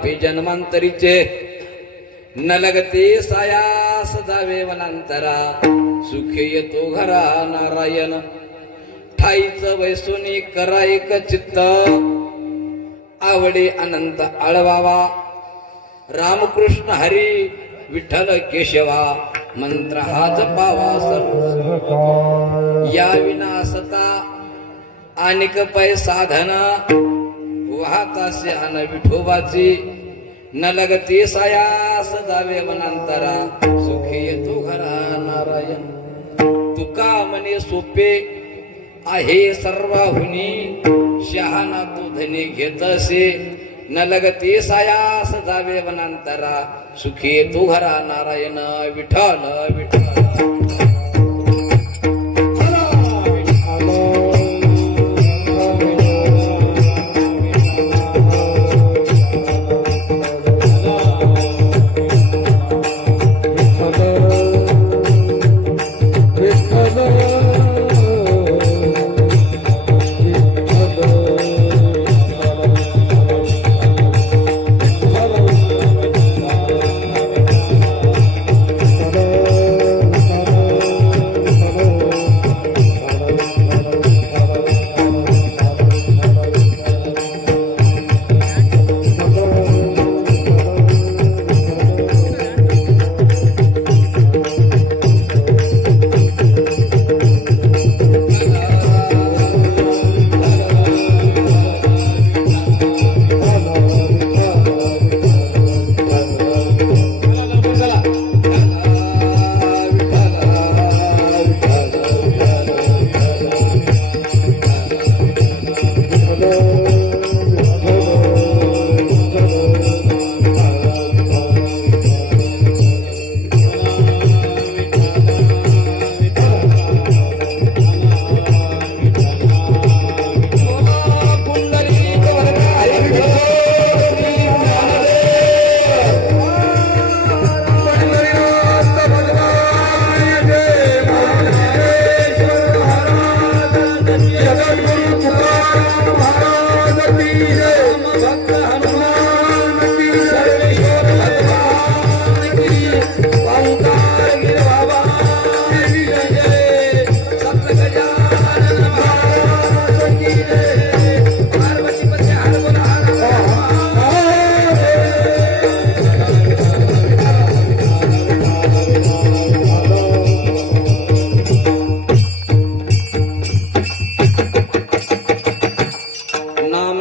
पापी जन्मांतरीचे न लगते सायास जावे वनांतरा सुखे येतो घरा नारायण ठाईच वैसुनी करायक चित्त आवडे अनंत आळवावा रामकृष्ण हरी विठ्ठल केशवा मंत्र हा जपावा सर्व या विनासता अनेक पै साधन वाहतासे अन विठोबाची न लगते सायास जावे वनांतरा सुखी येतो घरा नारायण तुका मने सोपे आहे सर्वाहुनी शहाणा तू धनी घेतसे न लगते सायास जावे वनांतरा सुखी येतो घरा नारायण विठ्ठल विठ्ठल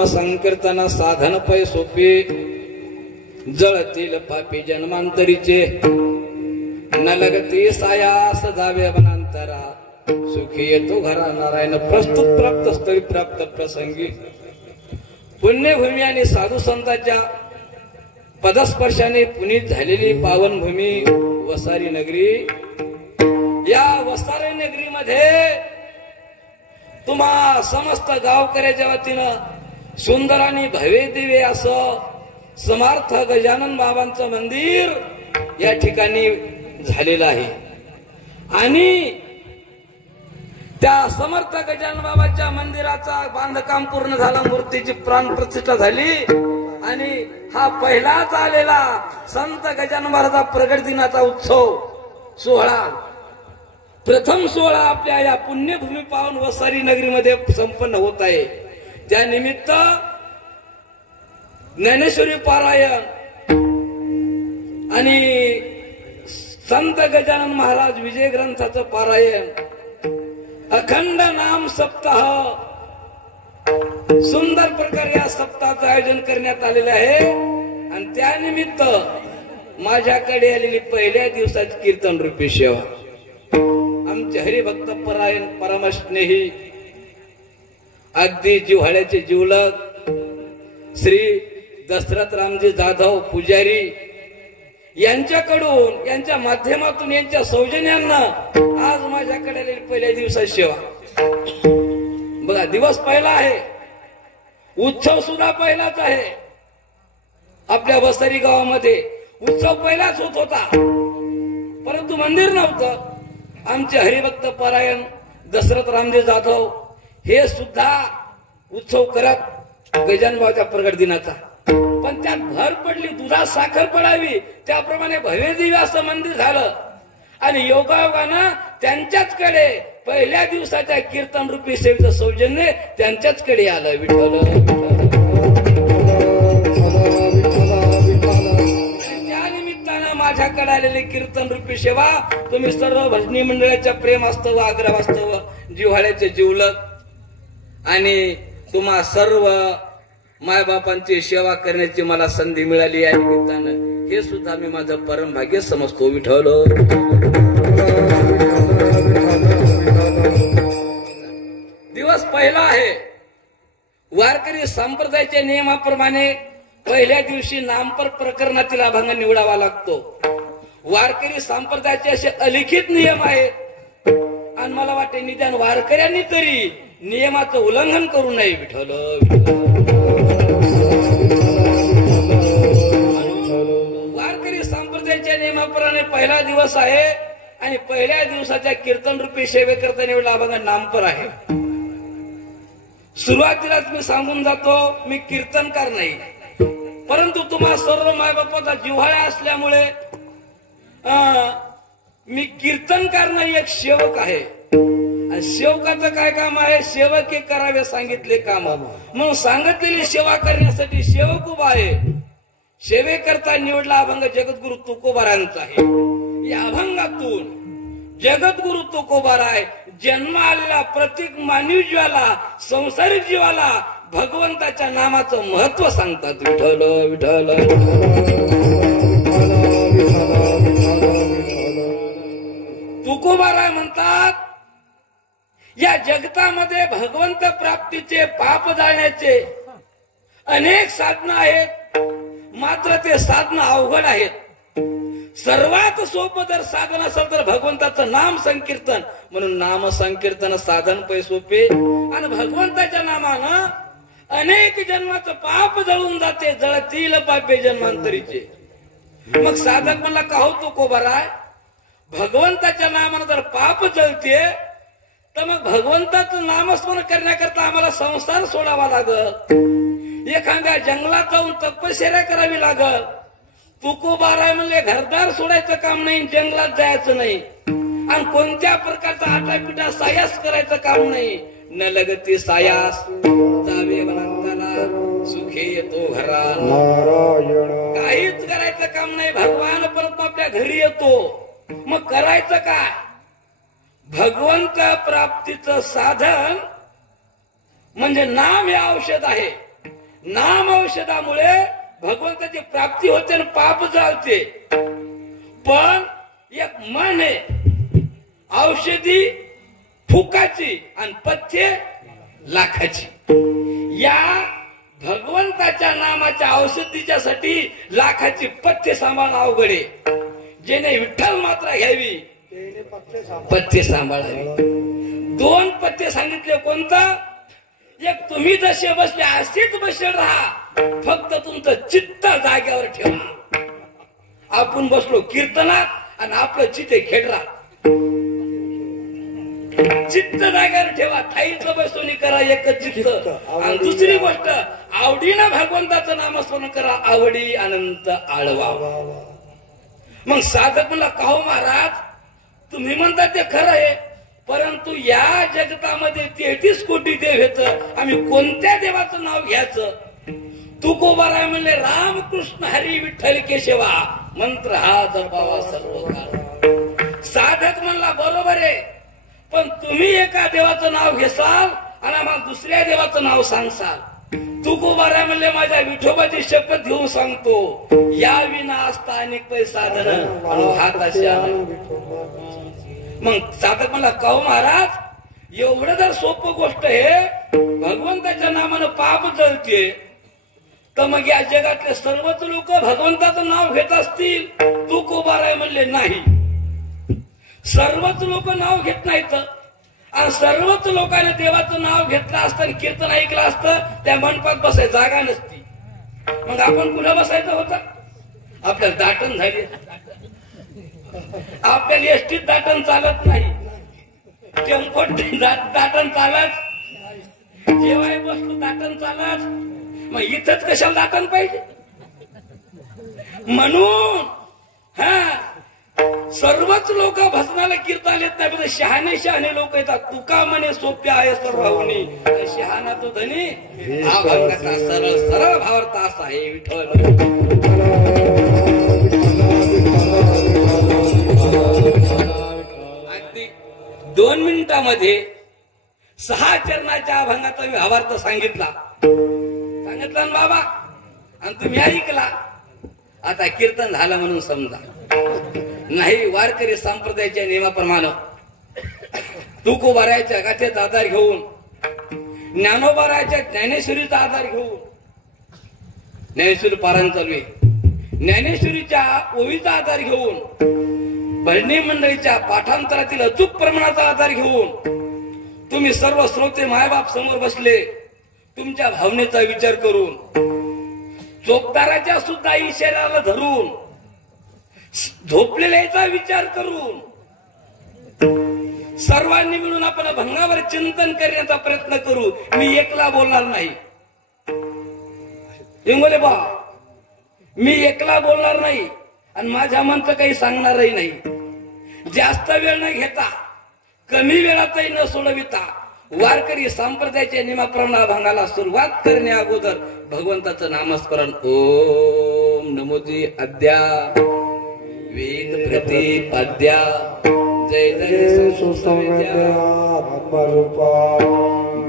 संकीर्तन साधन पै सोपे जळतील पापी जन्मांतरीचे न लगते सायास जावे वनांतरा सुखी येतो घरा नारायण प्रस्तुत प्राप्त स्थळी प्राप्त प्रसंगी पुण्यभूमी आणि साधू संतांच्या पदस्पर्शाने पुनीत झालेली पावनभूमी वसारी नगरी या वसारी नगरीमध्ये तुम्हा समस्त गावकऱ्याच्या वतीनं सुंदर आणि भव्य दिव्य असं समर्थ गजानन बाबांचं मंदिर या ठिकाणी झालेलं आहे आणि त्या समर्थ गजानन बाबाच्या मंदिराचा बांधकाम पूर्ण झाला मूर्तीची प्राण प्रतिष्ठा झाली आणि हा पहिलाच आलेला संत गजानन महाराजांचा प्रगट दिनाचा उत्सव सोहळा प्रथम सोहळा आपल्या या पुण्यभूमी पावन वसारी नगरीमध्ये संपन्न होत आहे। त्या निमित्त ज्ञानेश्वरी पारायण आणि संत गजानन महाराज विजय ग्रंथाचं पारायण अखंड नाम सप्ताह सुंदर प्रकारे या सप्ताहाचं आयोजन करण्यात आलेलं आहे आणि त्यानिमित्त माझ्याकडे आलेली पहिल्या दिवसाची कीर्तन रूपी सेवा आमचे हरिभक्त परायण परमस्नेही अगदी जिव्हाळ्याचे जिवलग श्री दशरथ रामजी जाधव पुजारी यांच्याकडून यांच्या माध्यमातून यांच्या सौजन्यानं आज माझ्याकडे आलेली पहिल्या दिवसाची सेवा बघा दिवस पहिला आहे उत्सव सुद्धा पहिलाच आहे। आपल्या वसारी गावामध्ये उत्सव पहिलाच होत होता परंतु मंदिर नव्हतं। आमचे हरिभक्त परायण दशरथ रामजी जाधव हे सुद्धा उत्सव करत गजानन बाबाच्या प्रगट दिनाचा पण त्यात भर पडली, दुधात साखर पडावी, त्याप्रमाणे भव्यदिव्य असं मंदिर झालं. आणि योगायोगानं त्यांच्याचकडे पहिल्या दिवसाच्या कीर्तन रूपी सेवेचं सौजन्य त्यांच्याचकडे आलं. विठ्ठल त्या निमित्तानं माझ्याकडे आलेली कीर्तन रूपी सेवा तुम्ही सर्व भजनी मंडळाच्या प्रेम वास्तव, आग्रह वास्तव, जिव्हाळ्याचे जिवलक आणि तुम्हा सर्व मायबापांची सेवा करण्याची मला संधी मिळाली या निमित्तानं हे सुद्धा मी माझं परम भाग्य समजतो. विठ्ठल दिवस पहिला आहे. वारकरी संप्रदायाच्या नियमाप्रमाणे पहिल्या दिवशी नामपर प्रकरणातील अभंग निवडावा लागतो. वारकरी संप्रदायाचे असे अलिखित नियम आहेत आणि मला वाटते निदान वारकऱ्यांनी तरी नियमाचं उल्लंघन करू नये. विठ्ठल वारकरी संप्रदायाच्या नियमाप्रमाणे पहिला दिवस आहे आणि पहिल्या दिवसाच्या कीर्तन रूपी सेवेकरता निवडला अभंग नामपर आहे. सुरुवातीलाच मी सांगून जातो, मी कीर्तनकार नाही, परंतु तुम्हा सर्व मायबापाचा जिव्हाळा असल्यामुळे मी कीर्तनकार नाही, एक सेवक आहे. आणि सेवकाचं काय काम आहे? सेवक हे करावे सांगितले काम, म्हणून सांगितलेली सेवा करण्यासाठी सेवक उभा आहे. सेवेकरता निवडला अभंग जगद्गुरु तुकोबारांचा आहे. या अभंगातून जगद्गुरु तुकोबाराय जन्म आलेला प्रत्येक मानवी जीवाला, संसारिक जीवाला भगवंताच्या नामाचं महत्व सांगतात. विठ्ठल विठ्ठल तुकोबाराय म्हणतात, या जगतामध्ये भगवंत प्राप्तीचे, पाप जाळण्याचे अनेक साधनं आहेत, मात्र ते साधनं अवघड आहेत. सर्वात सोपं जर साधन असेल तर भगवंताचं नाम संकीर्तन, म्हणून नाम संकीर्तन साधन पै सोपे. आणि भगवंताच्या नामानं अनेक जन्माचं पाप जळून जाते, जळतील पापे जन्मांतरीचे. मग साधक म्हणला का हो तुकोबाराय, भगवंताच्या नामानं जर पाप जळते तर मग भगवंताचं नामस्मरण करण्याकरता आम्हाला संसार सोडावा लागल, एखाद्या जंगलात जाऊन तपश्चर्या करावी लागल. तुकोबाराय म्हणले घरदार सोडायचं काम नाही, जंगलात जायचं नाही, आणि कोणत्या प्रकारचा आटापिटा सायास करायचं काम नाही. न लगती सायास जावे वनांतरा, सुखे येतो घरा. काहीच करायचं काम नाही, भगवान परत आपल्या घरी येतो. मग करायचं काय? भगवंत प्राप्तीचं साधन म्हणजे नाम हे औषध आहे. नाम औषधामुळे भगवंताची प्राप्ती होते आणि पाप जाळते. पण एक मन आहे औषधी फुकाची आणि पथ्य लाखाची. या भगवंताच्या नामाच्या औषधीच्या साठी लाखाची पथ्य सांभाळणं अवघड आहे. जेणे विठ्ठल मात्रा घ्यावी, पथ्य सांभाळावी. दोन पथ्य सांगितले. कोणतं? एक, तुम्ही जसे बसले असेच बसले राहा, फक्त तुमचं चित्त जागेवर ठेवा. आपण बसलो कीर्तनात आणि आपलं चित्त खेडरा. चित्त जागेवर ठेवा, थाईचं बसून करा एकच चित्त. आणि दुसरी गोष्ट, आवडीनं भगवंताचं नामस्मरण करा, आवडी अनंत आळवा. मग साधक म्हणला का हो महाराज, तुम्ही म्हणता ते खरं आहे, परंतु या जगतामध्ये 33 कोटी देव येत, आम्ही कोणत्या देवाचं नाव घ्यायचं? तुकोबाराय म्हणले रामकृष्ण हरी विठ्ठल केशवा मंत्र हा जपावा सर्व काळ. साधक म्हणला बरोबर आहे, पण तुम्ही एका देवाचं नाव घेसाल आणि आम्हाला दुसऱ्या देवाचं नाव सांगसाल. तुकोबाराय म्हणले माझ्या विठोबाची शपथ घेऊन सांगतो, या विना असता अनेक पै साधन हाताशी. मग साधक म्हणला का हो महाराज, एवढं जर सोपं गोष्ट आहे, भगवंताच्या नामानं पाप जळते, तर मग या जगातले सर्वच लोक भगवंताचं नाव घेत असतील? तुकोबाराय म्हणले नाही, सर्वच लोक नाव घेत नाहीत. आणि सर्वच लोकांनी देवाचं नाव घेतलं असतं आणि कीर्तन ऐकलं असतं, त्या मंडपात बसायची जागा नसती. मग आपण कुठं बसायचं होतं? आपल्याला दाटण झाली. आपल्याला एसटीत दाटण चालत नाही, टेम्पोत दाटण चालत, जेव्हा बसतो दाटण चालत. मग इथंच कशाला दाटण पाहिजे? म्हणून सर्वच लोक भजनाला कीर्तन येत नाही, पण शहाणे शहाणे लोक येतात. तुका म्हणे सोप्या आहे सर्वाहुनी, शहाणा तो धनी हा भंगाचा सरळ सरळ भावार्थ असा आहे विठ्ठल. अगदी 2 मिनिटांमध्ये 6 चरणाच्या अभंगाचा भावार्थ सांगितला ना बाबा, आणि तुम्ही ऐकला. आता कीर्तन झालं म्हणून समजा नाही. वारकरी संप्रदायाच्या नियमाप्रमाणे तुकोबारायच्या गाथेचा आधार घेऊन, ज्ञानोबारायच्या ज्ञानेश्वरीचा आधार घेऊन ज्ञानेश्वरी पारायण चालू आहे. ज्ञानेश्वरीच्या ओवीचा आधार घेऊन, भजनी मंडळीच्या पाठांतरातील अचूक प्रमाणाचा आधार घेऊन तुम्ही सर्व श्रोते मायबाप समोर बसले. तुमच्या भावनेचा विचार करून, चोपदाराच्या सुद्धा इशाऱ्याला धरून, झोपलेल्याचा विचार करून सर्वांनी मिळून आपण भंगावर चिंतन करण्याचा प्रयत्न करू. मी एकला बोलणार नाही इंगोले बा, मी एकला बोलणार नाही आणि माझ्या मनचं काही सांगणारही नाही. जास्त वेळ न घेता, कमी वेळातही न सोडविता, वारकरी संप्रदायाच्या नियमाप्रमाणे भंगाला सुरुवात करण्या अगोदर भगवंताचं नामस्मरण ओम नमोजी अद्या वेद प्रतिपद्या जय जय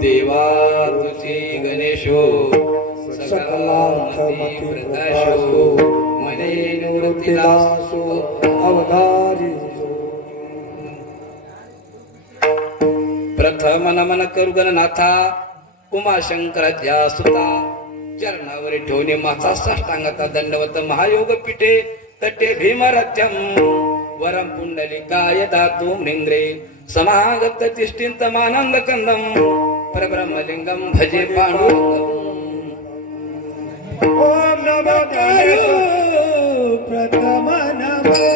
देवा तुझी गणेशो सकलामती प्रकाशो मने निवृत्तीदासो अवतारी. प्रथम नमन करू गणनाथा उमाशंकराच्या सुता, चरणावर ठेवणे माझा साष्टांगाचा दंडवत महायोग पीठे तटे भीमरथ्यम वरम पुंडलिकाय दातु मृंग्रे समागत तिष्ठिन्तमानंद कंदम परब्रह्मलिंगम भजे पांडुरंगम. ओम नमः करो प्रथम नमः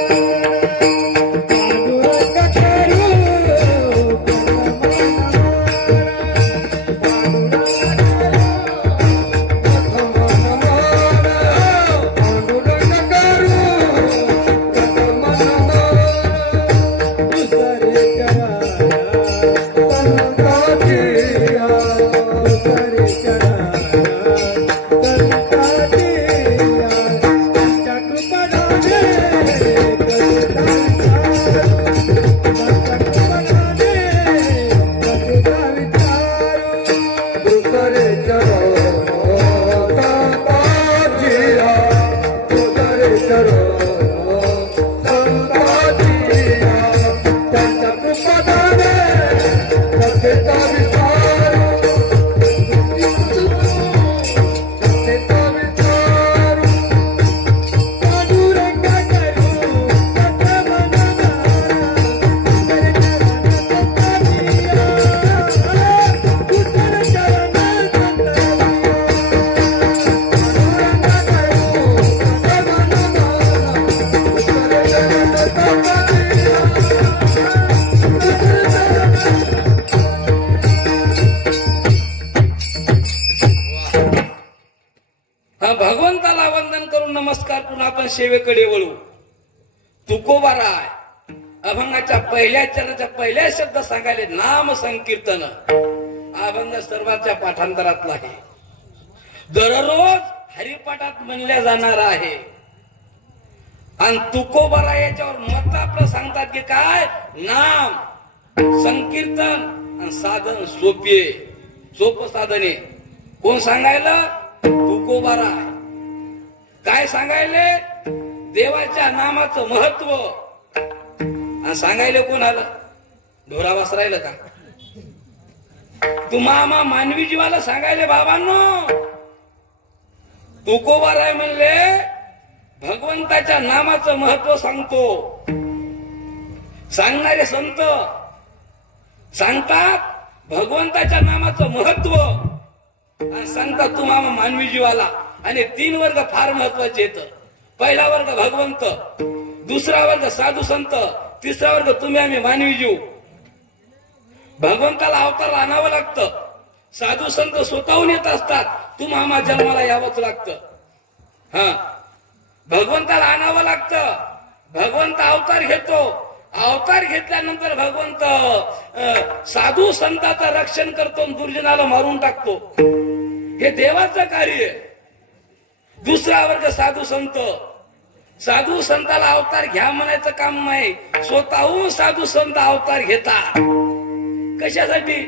भगवंताला वंदन करून नमस्कार करून आपण सेवेकडे वळू. तुकोबाराय अभंगाच्या पहिल्या चरणाच्या पहिल्या शब्द सांगायले नाम संकीर्तन. अभंग सर्वांच्या पाठांतरातला आहे. दररोज हरिपाठात म्हणल्या जाणार आहे. आणि तुकोबाराय याच्यावर मत आपलं सांगतात की काय नाम संकीर्तन आणि साधन सोपे सोपं साधने. कोण सांगायला? तुकोबाराय. काय सांगायले? देवाच्या नामाचं महत्व. आणि सांगायले कोण आलं? ढोरावास राहिलं का? तुम्हा मानवी जीवाला सांगायले बाबांनो. तुकोबाराय म्हणले भगवंताच्या नामाचं महत्व सांगतो. सांगणारे संत सांगतात भगवंताच्या नामाचं महत्व आणि सांगतात तुम्हा मानवी जीवाला. आणि 3 वर्ग फार महत्वाचे येत. पहिला वर्ग भगवंत, दुसरा वर्ग साधू संत, तिसरा वर्ग तुम्ही आम्ही मानवी जीव. भगवंताला अवतार आणावं लागतं. साधू संत स्वतःहून येत असतात. तुम्हा जन्माला यावंच लागतं. भगवंताला आणावं लागतं. भगवंत अवतार घेतो. अवतार घेतल्यानंतर भगवंत साधू संतांचं रक्षण करतो, दुर्जनाला मारून टाकतो. हे देवाचं कार्य आहे. दुसरा वर्ग साधू संत. साधू संताला अवतार घ्या म्हणायचं काम नाही, स्वतःहून साधू संत अवतार घेतात. कशासाठी?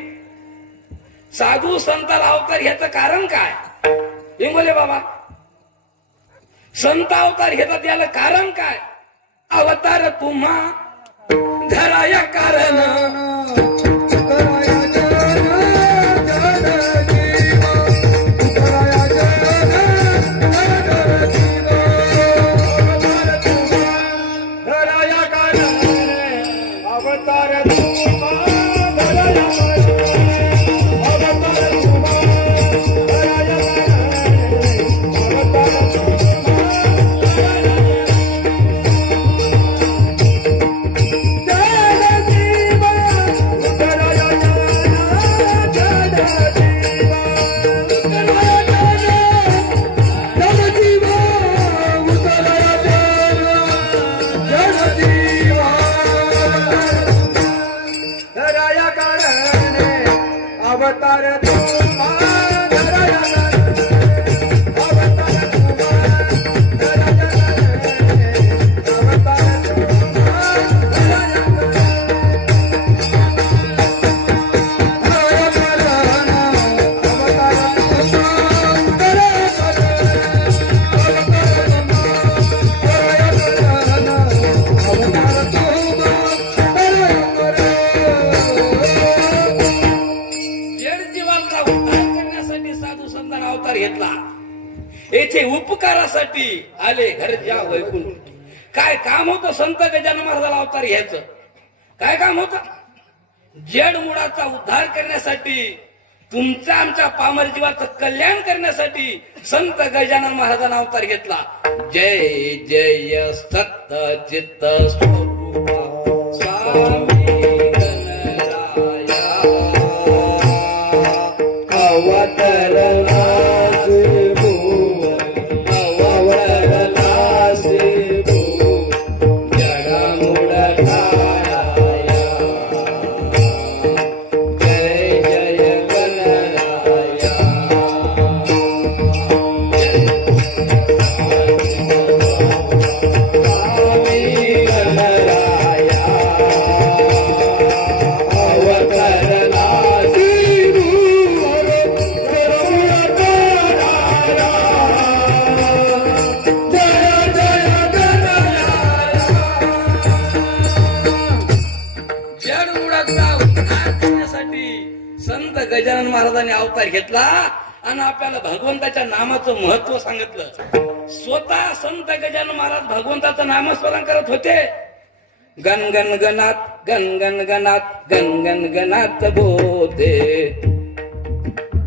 साधू संताला अवतार घ्यायचं कारण काय? हे बोले बाबा, संत अवतार घेतात याला कारण काय? अवतार तुम्हा धराया कारण, येथे उपकारासाठी आले घरच्या वैकुंठ. काय काम होतं संत गजानन महाराजाला अवतार घ्यायचं? काय काम होतं? जड मुळाचा उद्धार करण्यासाठी, तुमच्या आमच्या पामर जीवाचं कल्याण करण्यासाठी संत गजानन महाराजांना अवतार घेतला. जय जय सत्त चित्त स्वरूपा स्वामी गणराया अवतरला गजानन महाराजांनी अवतार घेतला आणि आपल्याला भगवंताच्या नामाचं महत्व सांगितलं. स्वतः संत गजानन महाराज भगवंताचं नामस्मरण करत होते. गण गण गणात गण गण गणात गण गण गणात बोधे,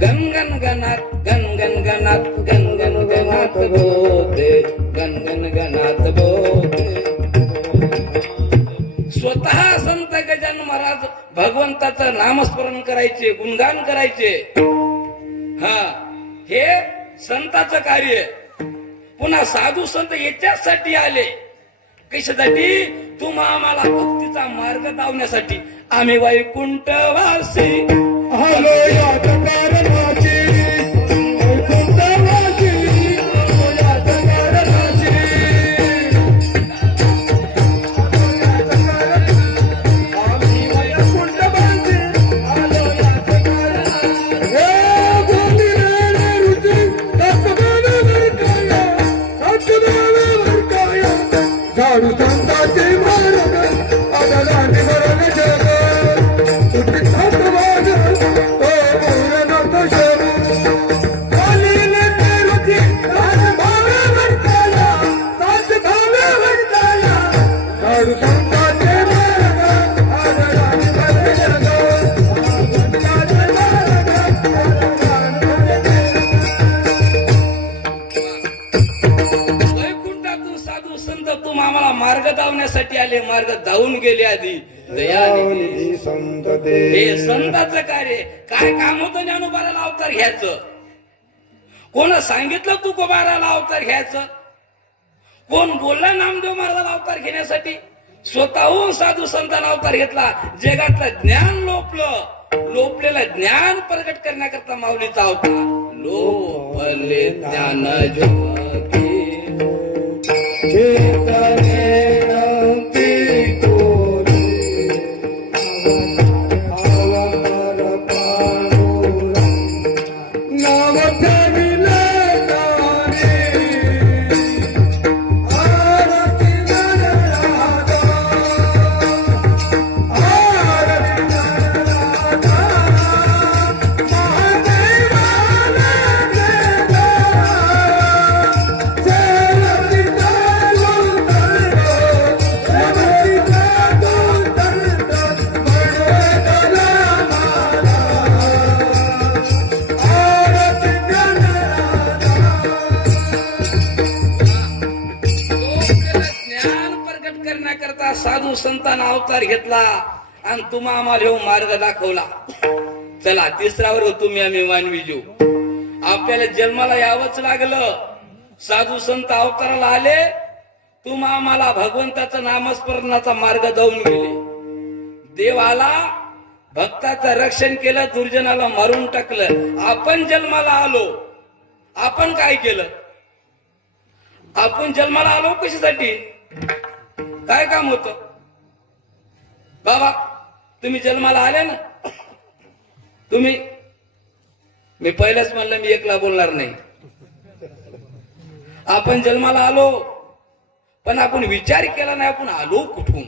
गण गण गणात गण गण गणात गण गण गणात बोधे, गण गण गणात बोधे. स्वतः संत गजानन महाराज भगवंताचं नामस्मरण करायचे, गुणगान करायचे. हे संताचं कार्य. पुन्हा साधू संत याच्यासाठी आले. कशासाठी? तुम्हा आम्हाला भक्तीचा मार्ग दावण्यासाठी. आम्ही वैकुंठवासी आलो यात कारणाची, वैकुंठवासी आलो यात कारणाची. आम्ही वैकुंठवासी आलो यात कारणाची. हे गोविंदा रुची सत्संगाने वरकाया, सत्संगाने वरकाया. झाडू संतांचे मार्ग आदराने वरण जग, तुझी सत्वाद ओ पूर्णत शब. बोलिले ते रुची सात भावे वरकाया, सात भावे वरकाया. झाडू संतांचे मार्ग आदराने वरण जग, संतांचे मार्ग आदराने वैकुंठातून साधू संत तुम आम्हाला मार्ग दावण्यासाठी आले. मार्ग दावून गेले. आधी दयानिधी संत हे संतांचं कार्य. काय काम होतं ज्ञानोबाराला अवतार घ्यायचं? कोण सांगितलं तुकोबाराला अवतार घ्यायचं? कोण बोलला नामदेव महाराजांना अवतार घेण्यासाठी? स्वतःहून साधू संतांना अवतार घेतला. जगातलं ज्ञान लोपलेलं ज्ञान प्रगट करण्याकरता माऊलीचा अवतार. लोपले ज्ञान जोगी साधू संतांना अवतार घेतला आणि तुम्हा आम्हाला मार्ग दाखवला. चला तिसरा वर्ग तुम्ही आम्ही मानवी जीव. आपल्याला जन्माला यावंच लागलं. साधू संत अवताराला आले. तुम्हा आम्हाला भगवंताचा नामस्मरणाचा मार्ग जाऊन गेले. देव आला, भक्ताचं रक्षण केलं, दुर्जनाला मारून टाकलं. आपण जन्माला आलो. आपण काय केलं? आपण जन्माला आलो कशासाठी? काय काम होतं? बाबा तुम्ही जन्माला आले ना. तुम्ही मी पहिल्याच म्हणलं मी एकला बोलणार नाही. आपण जन्माला आलो पण आपण विचार केला नाही आपण आलो कुठून.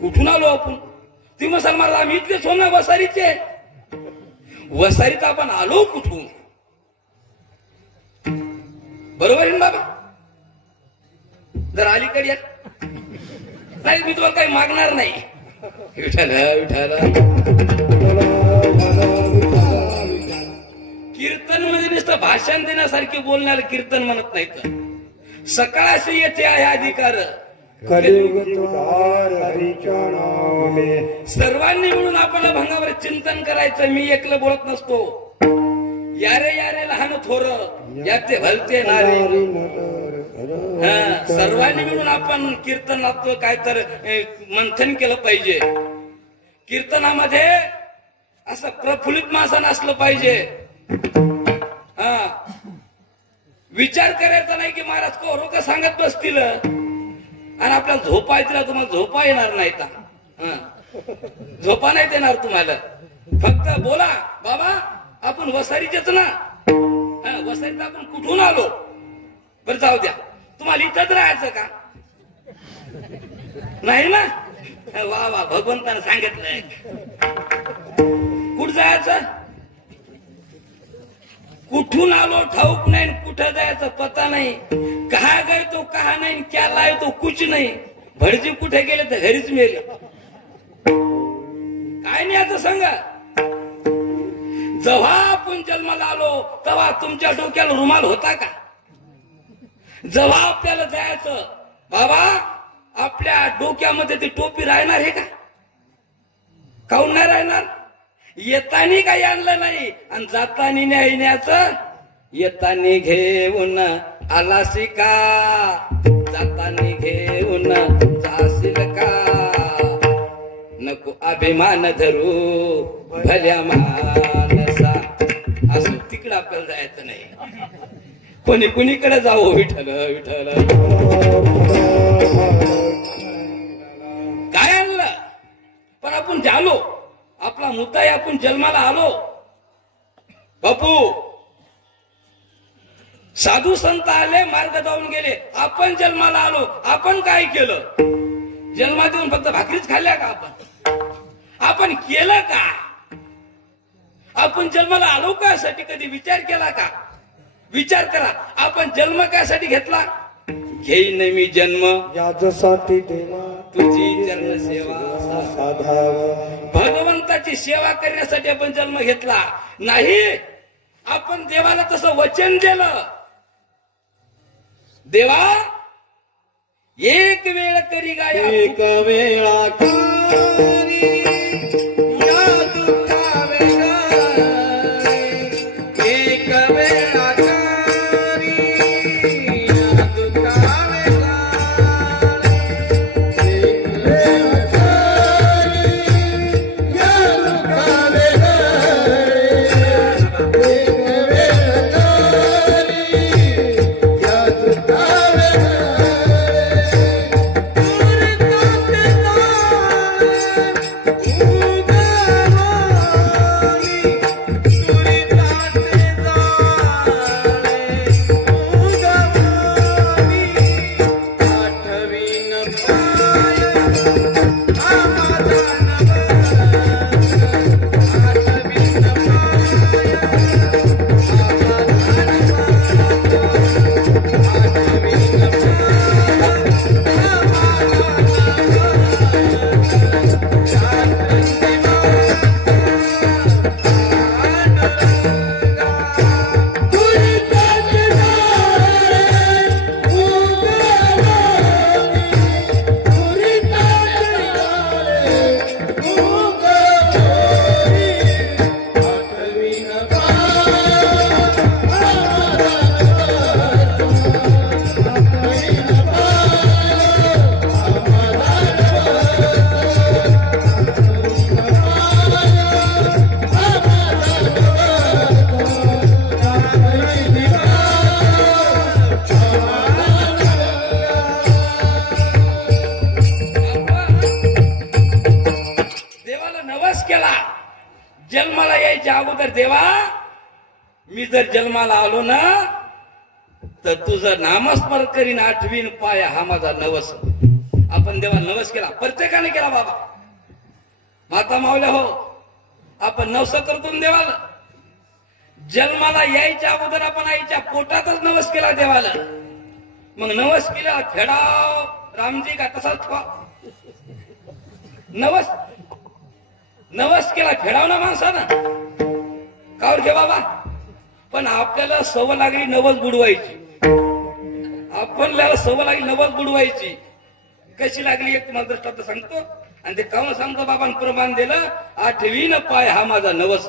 कुठून आलो आपण? तुम्ही म्हणाल मला आम्ही इतकेच हो ना वसारीचे. वसारीत आपण आलो कुठून? बरोबर आहे ना बाबा? जर अलीकडे या नाही मी तुम्हाला काही मागणार नाही. विठाल विठाल कीर्तन मध्ये नुसतं भाषण देण्यासारखे बोलणार कीर्तन म्हणत नाही. तर सकाळशी येते आहे अधिकार. सर्वांनी मिळून आपण भंगावर चिंतन करायचं. मी एकलं बोलत नसतो. यारे यारे लहान थोर याचे भलते नारे. सर्वांनी मिळून आपण कीर्तनात काय तर मंथन केलं पाहिजे. कीर्तनामध्ये असं प्रफुल्लित मासन असलं पाहिजे. विचार करायचा नाही की महाराज को का सांगत बसतील आणि आपल्याला झोपायचं. तुम्हाला झोपा येणार नाही. झोपा नाही देणार तुम्हाला. फक्त बोला बाबा आपण वसारीचेच ना. वसारीत आपण कुठून आलो? बरं जाऊ द्या. तुम्हाला इथंच राहायचं का? नाही ना. वा वा भगवंतानं सांगितलंय. कुठं जायचं? कुठून आलो ठाऊक नाही. कुठं जायचं पता नाही. कहा गए तो कहा नाही. क्या लाए तो कुछ नाही. भटजी कुठे गेले तर घरीच मेले. काय नाही आता सांगा. जेव्हा आपण जन्माला आलो तेव्हा तुमच्या डोक्याला रुमाल होता का? जेव्हा आपल्याला जायचं बाबा आपल्या डोक्यामध्ये ती टोपी राहणार आहे का? काऊन नाही राहणार? येतानी काही आणलं नाही आणि जातानी न्यायण्याचं. येतानी घेऊन आलासी का? जातानी घेऊन जाशील का? नको अभिमान धरू भल्या मानसा. असं तिकडं आपल्याला जायचं नाही. कोणी कुणीकडे जाऊ. विठ्ठल विठ्ठल काय आणलं पण आपण झालो. आपला मुद्दा आहे आपण जन्माला आलो. बापू साधू संत आले मार्ग जाऊन गेले. आपण जन्माला आलो. आपण काय केलं? जन्मात येऊन फक्त भाकरीच खाल्ल्या का? आपण केलं का? आपण जन्माला आलो कासाठी कधी विचार केला का? विचार करा. आपण जन्म कायसाठी घेतला? घेईन मी जन्म याच्यासाठी देवा तुझी चरण सेवा साधावा. भगवंताची सेवा करण्यासाठी आपण जन्म घेतला नाही. आपण देवाला तसं वचन दिलं. देवा एक वेळ करी गाया एक वेळा करी या दुःखा वेळा एक वेळा करी या दुःखा तर देवा मी जर जन्माला आलो ना तर तुझं नामस्मरण करीन आठवीन पाय हा माझा नवस. आपण देवा नवस केला, प्रत्येकाने केला बाबा. माता मावल्या हो, आपण नवस करतो देवाला. जन्माला यायच्या अगोदर आपण आईच्या पोटातच नवस केला देवाला. मग नवस केला फेडाव रामजी का तसाच नवस केला फेडाव ना माणसानं कावर घे बाबा. पण आपल्याला सवय लागली नवस बुडवायची. आपल्याला सवय लागली नवस बुडवायची. कशी लागली एक तुम्हाला दृष्टांत सांगतो आणि ते काऊन सांगतो बाबा. प्रमाण दिलं आठवीन पाय हा माझा नवस.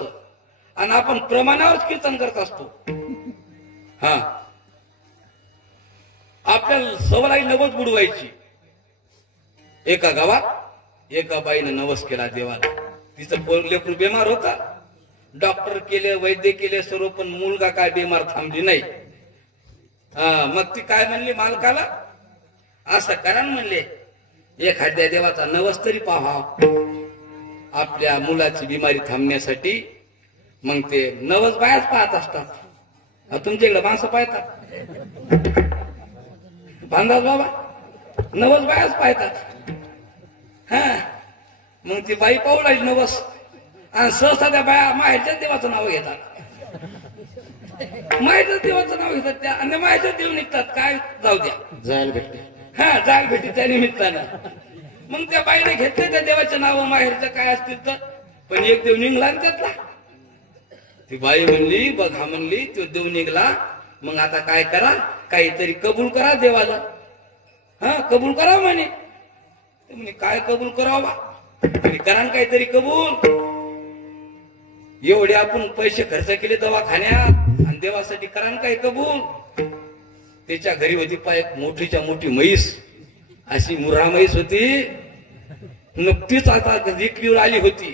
आणि आपण प्रमाणावरच कीर्तन करत असतो. हा आपल्याला सवय लागली नवस बुडवायची. एका गावात एका बाईनं नवस केला देवाला. तिचं लेकरू बेमार होता. डॉक्टर केले, वैद्य केले सर्व, पण मुलगा काय बेमार थांबली नाही. मग ती काय म्हणली मालकाला, असं करा म्हणले एखाद्या देवाचा नवस तरी पाहा आपल्या मुलाची बिमारी थांबण्यासाठी. मग ते नवस बायाच पाहत असतात. तुमच्याकडे माणसं पाहतात बांधा बाबा, नवस बायाच पाहतात. हा मग ती बाई पाहू लागली नवस आणि सहसा त्या बाया माहेरच्याच देवाचं नाव घेतात. माहेरच्याच देवाचं नाव घेतात त्या आणि माहेरच्याच देव निघतात. काय जाऊ द्या जायला भेटते. हा जाग भेटी त्या निमित्तानं. मग त्या बाईने घेतले त्या देवाचं नाव माहेरचं काय असतील तर. पण एक देव निघला ना त्यातला. ती बाई म्हणली बघा म्हणली तो देव निघला. मग आता काय करा, काहीतरी कबूल करा देवाला. हा कबूल करा म्हणे. काय कबूल करावा, करा काहीतरी कबूल. एवढे आपण पैसे खर्च केले दवाखान्यात आणि देवासाठी करा काही कबूल. त्याच्या घरी होती पाय मोठीच्या मोठी म्हैस, अशी मुर्रा म्हैस होती. नुकतीच आता विक्रीवर आली होती.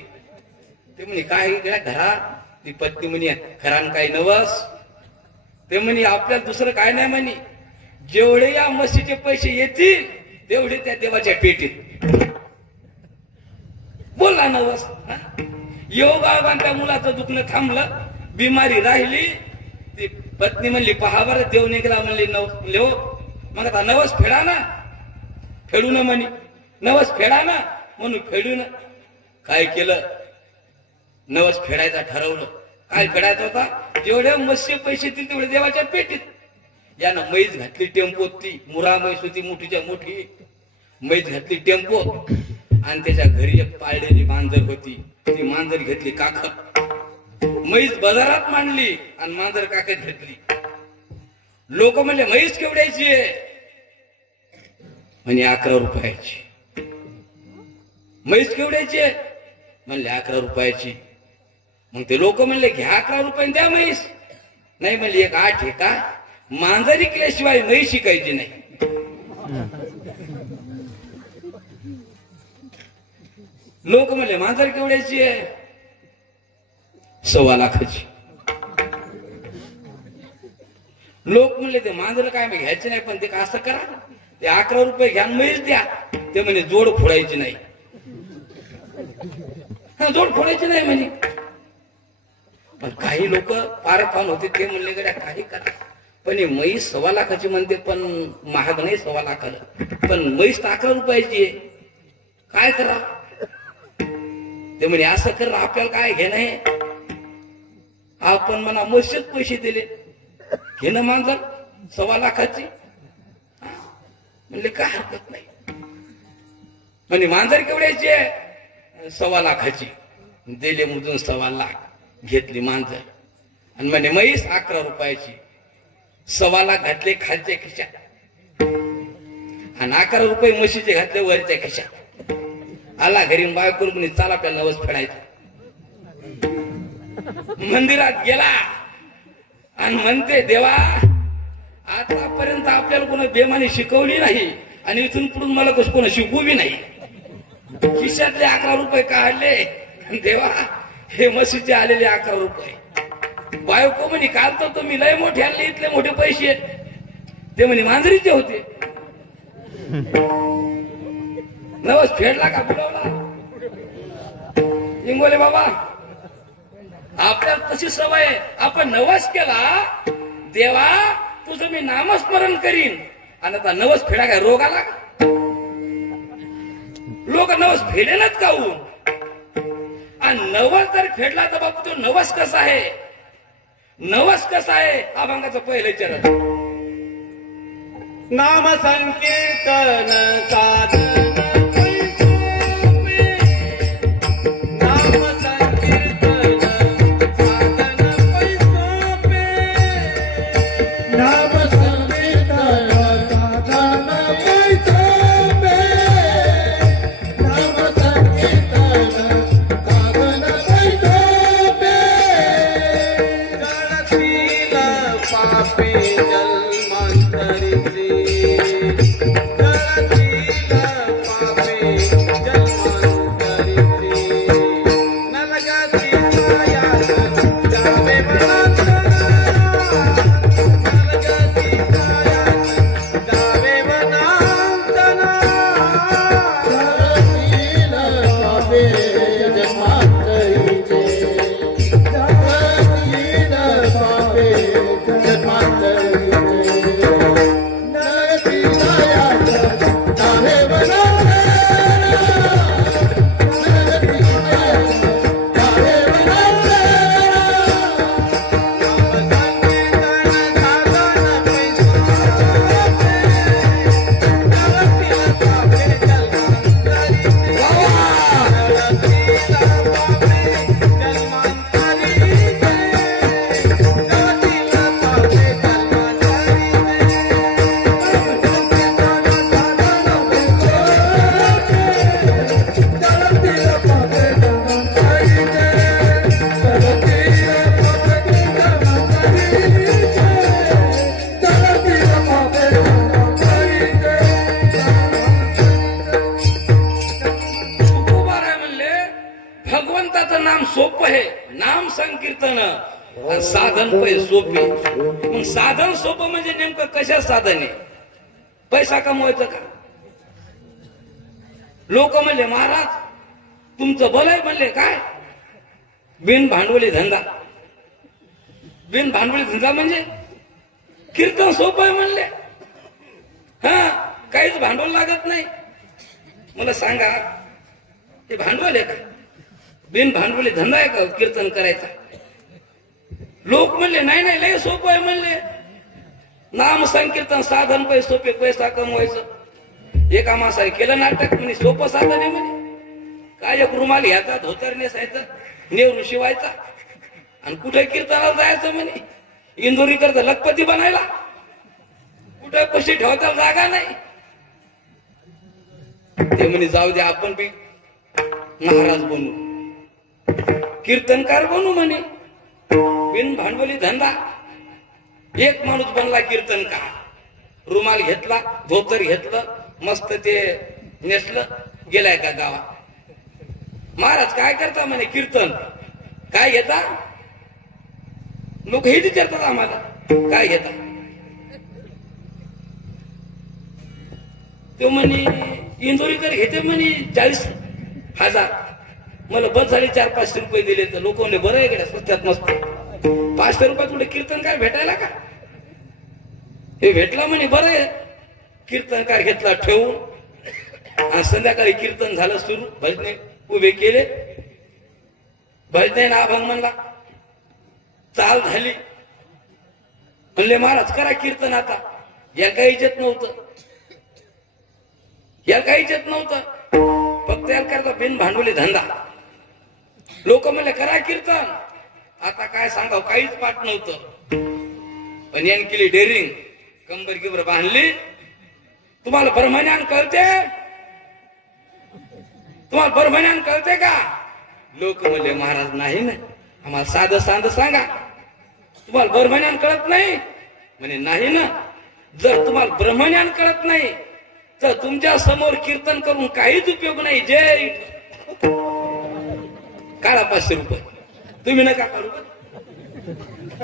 ते म्हणे काय घरात. ती पत्नी म्हणे खरान काही नवस. ते म्हणे आपल्याला दुसरं काय नाही म्हणे. जेवढे या म्हशीचे पैसे येतील तेवढे त्या देवाच्या पेटीत. बोलला नवस. योगायोगान त्या मुलाचं दुखणं थांबलं, बिमारी राहिली. ती पत्नी म्हणली पहा बरं देव निघाला म्हणली लेव. मग आता नवस फेडा ना. फेडू न म्हणे नवस फेडा ना. म्हणून फेडून काय केलं, नवस फेडायचा ठरवलं. काय फेडायचा होता, जेवढे मत्स्य पैसे येतील तेवढे देवाच्या पेटीत. यानं म्हैस घातली टेम्पोत. ती मुरा म्हैस होती मोठीच्या मोठी. म्हैस घातली टेम्पो आणि त्याच्या घरी एक पाळलेली मांजर होती. ती मांजर घेतली काखत. म्हैस बाजारात मांडली आणि मांजर काखेत घेतली. लोक म्हणले म्हैस केवढ्याची आहे, म्हणे 11 रुपयाची. म्हैस केवढ्याची आहे म्हणले 11 रुपयाची. मग ते लोक म्हणले घ्या 11 रुपये द्या म्हैस. नाही म्हणले एक 8 आहे का, मांजर विकल्याशिवाय म्हैस शिकायची नाही. लोक म्हणले मांजर केवढ्याची आहे, 1.25 लाखाची. लोक म्हणले ते मांजर काय मी घ्यायचे नाही, पण ते का असं करा ते 11 रुपये घ्या म्हैस द्या. ते म्हणे जोड फोडायची नाही. जोड फोडायची नाही म्हणे. पण काही लोक पारखान होते ते म्हणले गड्या काही करा, पण ही म्हैस 1.25 लाखाची म्हणते, पण महाग नाही 1.25 लाखाला. पण म्हैस 11 रुपयाची आहे, काय करा. ते म्हणे असं कर आपल्याला काय घेणं आहे. आपण म्हणा म्हशीत पैसे दिले, घेणं मांजर 1.25 लाखाची. म्हणले काय हरकत नाही. म्हणजे मांजर केवढ्याची आहे, 1.25 लाखाची. दिले मुजून 1.25 लाख. घेतली मांजर आणि म्हणे म्हैस 11 रुपयाची. 1.25 लाख घातले खालच्या खिशात आणि 11 रुपये म्हशीचे घातले वरच्या खिशात. आला घरी बायको म्हणे चाल आपल्याला नवस फेडायचा. मंदिरात गेला आणि म्हणते देवा आतापर्यंत आपल्याला कोणा बेमानी शिकवली नाही आणि इथून पुढून मला कसं कोणा शिकवू बी नाही. खिशातले 11 रुपये काढले. देवा हे म्हशीचे आलेले 11 रुपये. बायको म्हणे काल तर तुम्ही लय मोठे आणले, इथले मोठे पैसे. ते म्हणे मांजरीचे होते. नवस फेडला का बुडवला. इंगोले बाबा आपल्याला तशी सवय आहे. आपण नवस केला, देवा तुझं मी नामस्मरण करीन, आणि आता नवस फेडा काय रोग आला? लोक नवस फेडेलच काहून? आणि नवस जर फेडला तर बापू तो नवस कसा आहे? नवस कसा आहे? अभंगाचं पहिलं चरण. नाम संकीर्तन साधन साधन पै सोपे. मग साधन सोपं म्हणजे नेमकं कशा साधन आहे? पैसा कमवायचं का? लोक म्हणले महाराज तुमचं भलं आहे. म्हणले काय? बिन भांडवली धंदा. बिन भांडवली धंदा म्हणजे कीर्तन सोपं आहे म्हणले. हा, काहीच भांडवल लागत नाही. मला सांगा हे भांडवल आहे का? बिन भांडवली धंदा आहे का कीर्तन करायचा? लोक म्हणले नाही नाही लय सोपं आहे म्हणले. नाम संकीर्तन साधन पै सोपे, पैसा कमवायचं. एका माणसाने केलं नाटक म्हणे सोपं साधन आहे म्हणे. काय एक रुमाल घ्यायचा, धोतर नेसायचं, नेहरू शिवायचा आणि कुठे कीर्तनाला जायचं म्हणे. इंदोरी करता लखपती बनायला कुठे पैसे ठेवता जागा नाही. ते म्हणे जाऊ दे आपण बी महाराज बनू, कीर्तनकार बनू म्हणे. बिन भांडवली धंदा. एक माणूस बनला कीर्तनकार. रुमाल घेतला, धोतर घेतलं, मस्त ते नेसलं, गेलाय का गावात. महाराज काय करता म्हणे? कीर्तन. काय घेता? लोक हे विचारतात आम्हाला काय घेता. तो म्हणे इंदोरीकर घेते म्हणे 40,000. मला बस झाली 400-500 रुपये दिले तर लोक म्हणले बरं आहे गड्या स्वस्तात मस्त. 500 रुपयात कुठे कीर्तनकार भेटायला का? हे भेटला म्हणे बरं आहे. कीर्तनकार घेतला ठेवून आणि संध्याकाळी कीर्तन झालं सुरू. भजने उभे केले, भजने अभंग म्हणला, चाल झाली. म्हणले महाराज करा कीर्तन आता. या काही इज्जत नव्हतं, या काही इज्जत नव्हतं. फक्त याला करता बिन भांडवली धंदा. लोक म्हणले करा कीर्तन. आता काय सांगाव, काहीच पाठ नव्हतं. पण याने केली डेअरिंग, कंबर गिबर बांधली. तुम्हाला ब्रह्मज्ञान कळते? तुम्हाला ब्रह्मज्ञान कळते का? लोक म्हणले महाराज नाही ना, आम्हाला साधं साधं सांगा. तुम्हाला ब्रह्मज्ञान कळत नाही? म्हणे नाही ना. जर तुम्हाला ब्रह्मज्ञान कळत नाही तर तुमच्या समोर कीर्तन करून काहीच उपयोग नाही. जय काढा 500 रुपये. तुम्ही नका काढू.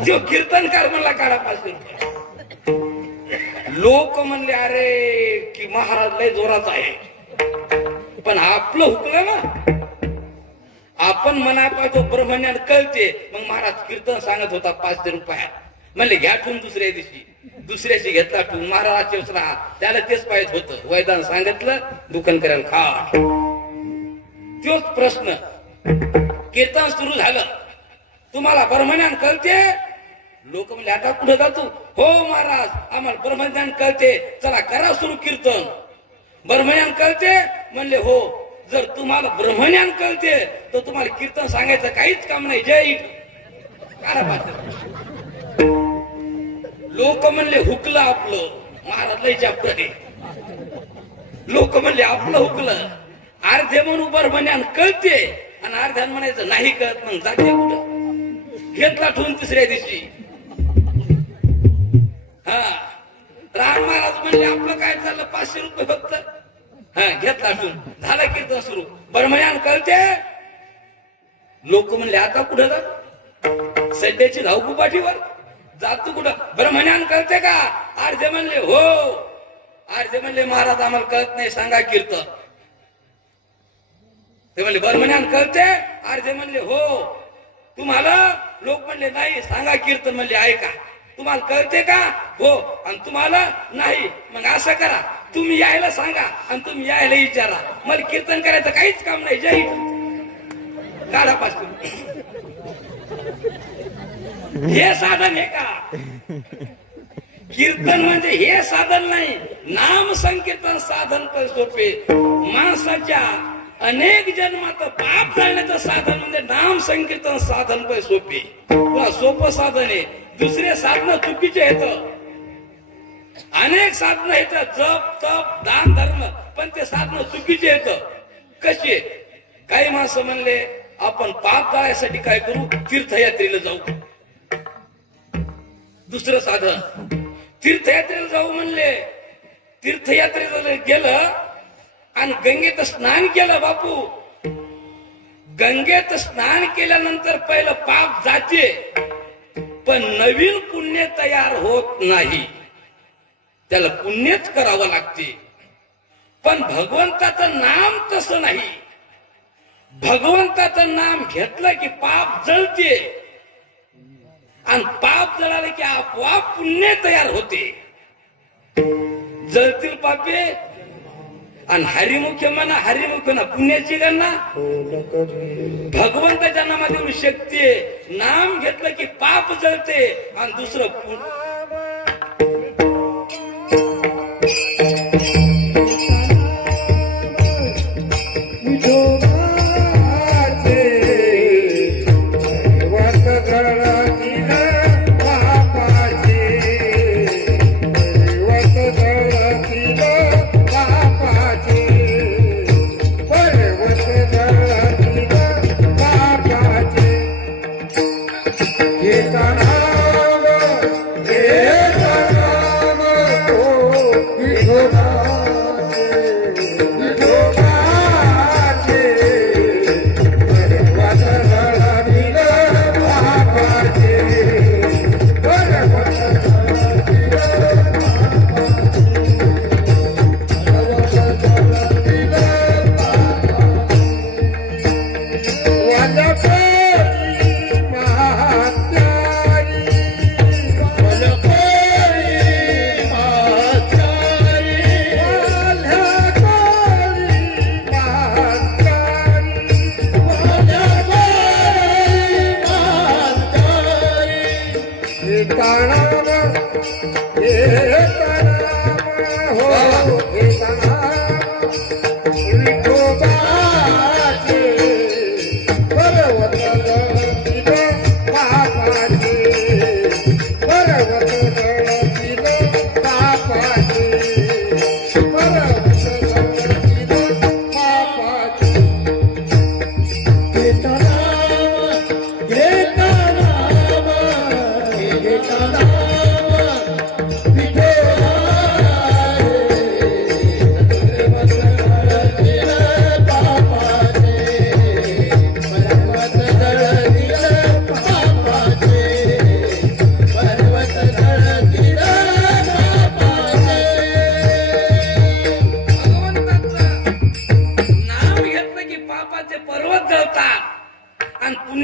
जो कीर्तनकार म्हणला काढा 500 रुपये. लोक म्हणले अरे की महाराज लय जोराचा आहे. पण आपलं हुकलं ना, आपण म्हणाय पाहिजे ब्रह्मज्ञान कळते. मग महाराज कीर्तन सांगत होता 500 रुपयात. म्हणले घ्या ठेवून दुसऱ्या दिवशी. दुसऱ्याशी घेतला ठेवून महाराजाचे राहा. त्याला तेच पाहिजे होतं. वैदान सांगितलं दुकान करायला खा. तोच प्रश्न. कीर्तन सुरू झालं. तुम्हाला ब्रह्मज्ञान कळते? लोक म्हणले आता कुठे जातो? हो महाराज आम्हाला ब्रह्मज्ञान कळते. चला करा सुरू कीर्तन. ब्रह्मज्ञान कळते? म्हणले हो. जर तुम्हाला ब्रह्मज्ञान कळते तर तुम्हाला कीर्तन सांगायचं काहीच काम नाही. जय लोक म्हणले हुकलं आपलं. महाराज लय चाप्टर आहे. लोक म्हणले आपलं हुकलं. अर्धे म्हणून ब्रह्मज्ञान कळते आणि अर्ध्यान म्हणायचं नाही कळत. मग जाते कुठं? घेतला ठेवून तिसऱ्या दिवशी. हा राम महाराज म्हणले आपलं काय झालं 500 रुपये फक्त. हा घेतला ठेवून. झालं कीर्तन सुरू. ब्रह्मज्ञान कळते? लोक म्हणले आता कुठं जात? सध्याची धावपू पाठीवर जातो कुठं? ब्रह्मज्ञान कळते का? अर्धे म्हणले हो. अर्धे म्हणले महाराज आम्हाला कळत नाही सांगा कीर्तन. ते म्हणले ब्रह्मज्ञान कळते? अर्धे म्हणले हो. तुम्हाला? लोक म्हणले नाही सांगा कीर्तन. म्हणले ऐका तुम्हाला कळते का? हो. आणि तुम्हाला नाही? मग असं करा तुम्ही यायला सांगा आणि तुम्ही यायला विचारा. मला कीर्तन करायचं काहीच काम नाही. जय काढा पासून. हे साधन आहे का? कीर्तन म्हणजे हे साधन नाही. नाम संकीर्तन साधन पण सोपे. माणसाच्या अनेक जन्मात पाप जाण्याचं साधन म्हणजे नाम संकीर्तन साधन पण सोपे. तुला सोपं साधन आहे. दुसरे साधन चुकीचे येतं. अनेक साधनं येतात जप तप दान धर्म. पण ते साधन चुकीचे येतं. कसे? काही माणसं म्हणले आपण पाप जाण्यासाठी काय करू? तीर्थयात्रेला जाऊ. दुसरं साधन तीर्थयात्रेला जाऊ म्हणले. तीर्थयात्रेला गेलं आणि गंगेत स्नान केलं. बापू गंगेत स्नान केल्यानंतर पहिलं पाप जाते पण नवीन पुण्य तयार होत नाही. त्याला पुण्यच करावं लागते. पण भगवंताचं नाम तसं नाही. भगवंताचं नाम घेतलं की पाप जळते आणि पाप जळाले की आपोआप पुण्य तयार होते. जळतील पापे आणि हरिमुख्य म्हणा हरिमुख्य ना पुण्याची गणना. भगवंताच्या नामात एवढी शक्ती आहे. नाम घेतलं की पाप जळते आणि दुसरं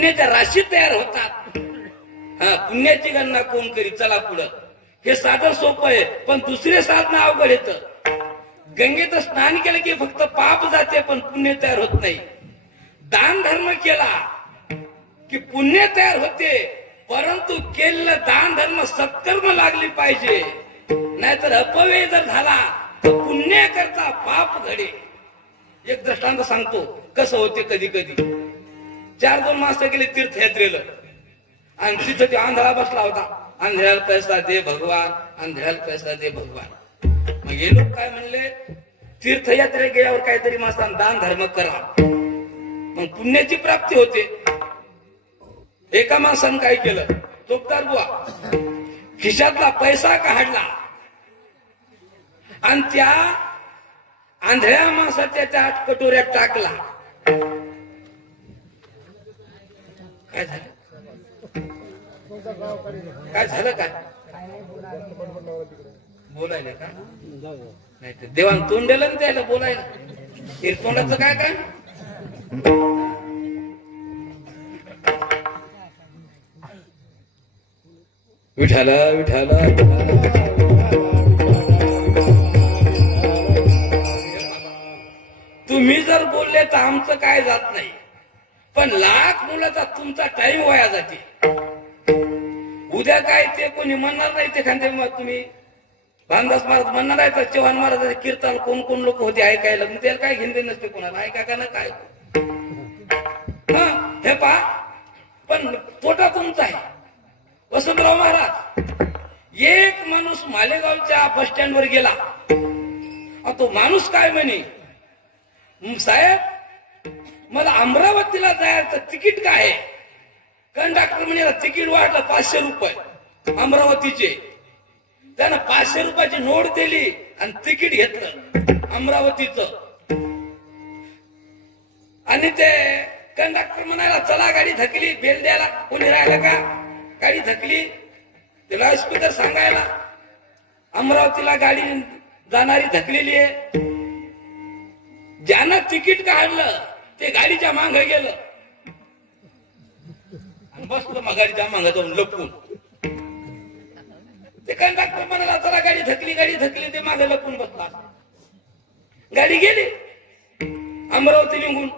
पुण्याच्या राशी तयार होतात. हा, पुण्याची गणना कोण करी? चला पुढं. हे साधं सोपं आहे, पण दुसरे साधनं अवघड येतं. गंगेत स्नान केलं की फक्त पाप जाते, पण पुण्य तयार होत नाही. दान धर्म केला की पुण्य तयार होते, परंतु केलेलं दान धर्म सत्कर्म लागली पाहिजे. नाहीतर अपव्यय जर झाला तर पुण्य करता पाप घडे. एक दृष्टांत सांगतो कसं होते. कधी कधी 4-2 माणसं गेले तीर्थयात्रेला आणि तिथं ते आंधळा बसला होता. आंधळ्याला पैसा दे भगवान, आंधळ्याला पैसा दे भगवान. मग हे लोक काय म्हणले, तीर्थयात्रे गेल्यावर काहीतरी माणसांना दान धर्म करा, मग पुण्याची प्राप्ती होते. एका माणसानं काय केलं, चोपदार बुवा खिशातला पैसा काढला आणि त्या आंधळ्या माणसाच्या त्या कटोऱ्यात टाकला. काय झालं? काय झालं? काय बोलायला का नाही? तर देवान तोंड दिलं ना त्याला बोलायला. तोंडाचं काय काय? विठाला विठाला तुम्ही जर बोलले तर आमचं काय जात नाही, पण लाख मुलाचा तुमचा टाइम वाया जाते. उद्या काय ते कोणी म्हणणार नाही. ते खांदे तुम्ही भानदास महाराज म्हणणार आहे तर चव्हाण महाराजांचे कीर्तन कोण कोण लोक होते ऐकायला, मग त्याला काय घेणं नसते कोणाला, ऐका का ना काय. हा, हे पहा, पण तोटा तुमचा आहे. वसंतराव महाराज, एक माणूस मालेगावच्या बस स्टँड वर गेला. तो माणूस काय म्हणे, साहेब मला अमरावतीला जायचं तिकीट काय आहे? कंडक्टर म्हणे तिकीट वाढलं 500 रुपये अमरावतीचे. त्यानं 500 रुपयाची नोट दिली आणि तिकीट घेतलं अमरावतीचं. आणि ते कंडक्टर म्हणायला चला गाडी थकली, बेल द्यायला कोणी राहिलं का? गाडी थकली. ते लाऊडस्पीकर सांगायला अमरावतीला गाडी जाणारी थकलेली आहे. ज्यानं तिकीट काढलं ते गाडीच्या मागे गेलं आणि बसलं मग गाडीच्या मागे जाऊन लपून. ते कंडक्टर म्हणाला चला गाडी थकली, गाडी थकली. ते मागे लपून बसला. गाडी गेली अमरावती निघून.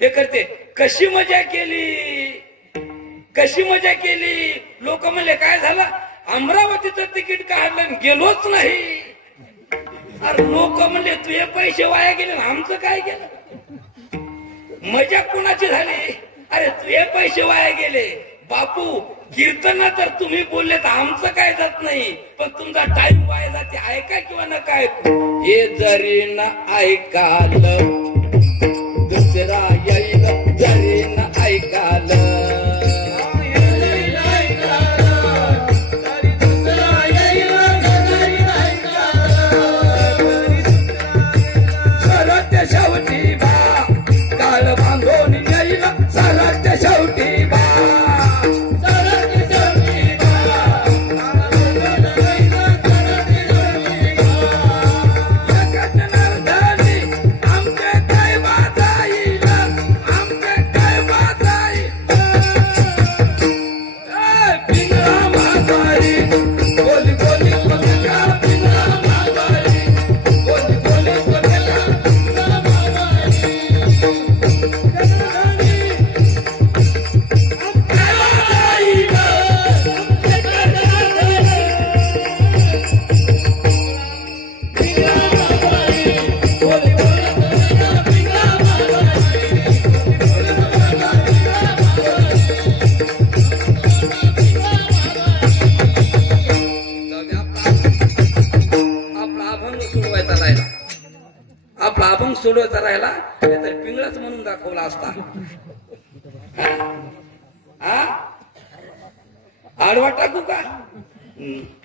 हे करते कशी मजा केली, कशी मजा केली. लोक म्हणले काय झालं, अमरावतीचं तिकीट काढलं आणि गेलोच नाही. अरे लोक म्हणले तुझे पैसे वाया गेले, आमचं काय गेलं? मजा कोणाची झाली? अरे तुझे पैसे वाया गेले. बापू कीर्तना तर तुम्ही बोलले तर आमचं काय जात नाही, पण तुमचा टाइम वाया जाते. ऐका किंवा नका ऐकू. हे जरी न ऐकालं दुसरा येईल, जरी न ऐकालं शेवटी बा काळ बांधून येईल, सरळ शेवटी बा आमचे काय बाधा येईल, आमचे काय बाधा येईल. पिंगळा म्हातारी बोली बोली पिंगळा म्हातारी बोली बोली आपला अभंग सोडवायचा राहिला तर पिंगळाच म्हणून दाखवला असता. आडवा टाकू का?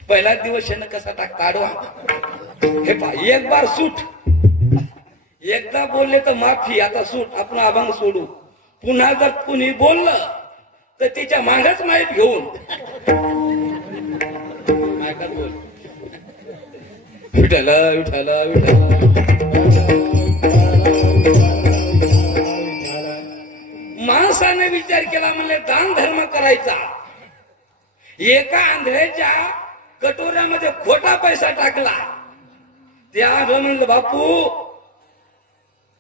पहिलाच दिवस कसा टाकता आडवा? हे पा, एक बार सूट. एकदा बोलले तर माफी, आता सूट. आपण अभंग सोडू. पुन्हा जर कुणी बोललं तर त्याच्या मागच माहीत घेऊन बोल. विठाला विठाला विठाला. माणसा माणसाने विचार केला, म्हणले दान धर्म करायचा. एका आंधळ्याच्या कटोऱ्यामध्ये खोटा पैसा टाकला. ते आंधळ म्हणलं, बापू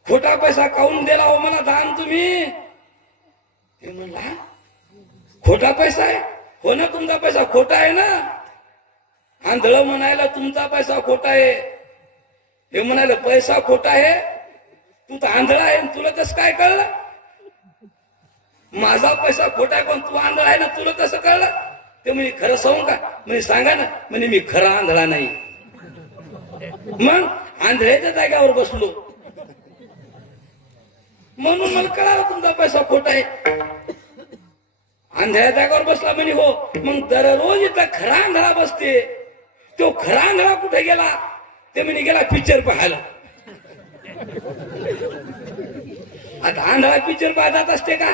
खोटा पैसा काऊन दिला हो मला दान तुम्ही? ते म्हणला, खोटा पैसा आहे? हो ना, तुमचा पैसा खोटा आहे ना. आंधळ म्हणायला तुमचा पैसा खोटा आहे. हे म्हणायला पैसा खोटा आहे, तू तर आंधळा आहे, तुला कसं काय कळलं? माझा पैसा खोटा आहे पण तू आंधळा आहे ना, तुला कसं कळलं? ते म्हणजे खरं सांगू का? म्हणजे सांगा ना. म्हणजे मी खरा आंधळा नाही. मग आंधळ्याच्या जाग्यावर बसलो म्हणून मला कळालं तुमचा पैसा खोटा आहे. आंधळ्या जागेवर बसला म्हणे हो. मग दररोज इथं खरा आंधळा बसते. तो खरा आंधळा कुठे गेला? ते म्हणे गेला पिक्चर पाहायला. आता आंधळा पिक्चर पाहा जात असते का?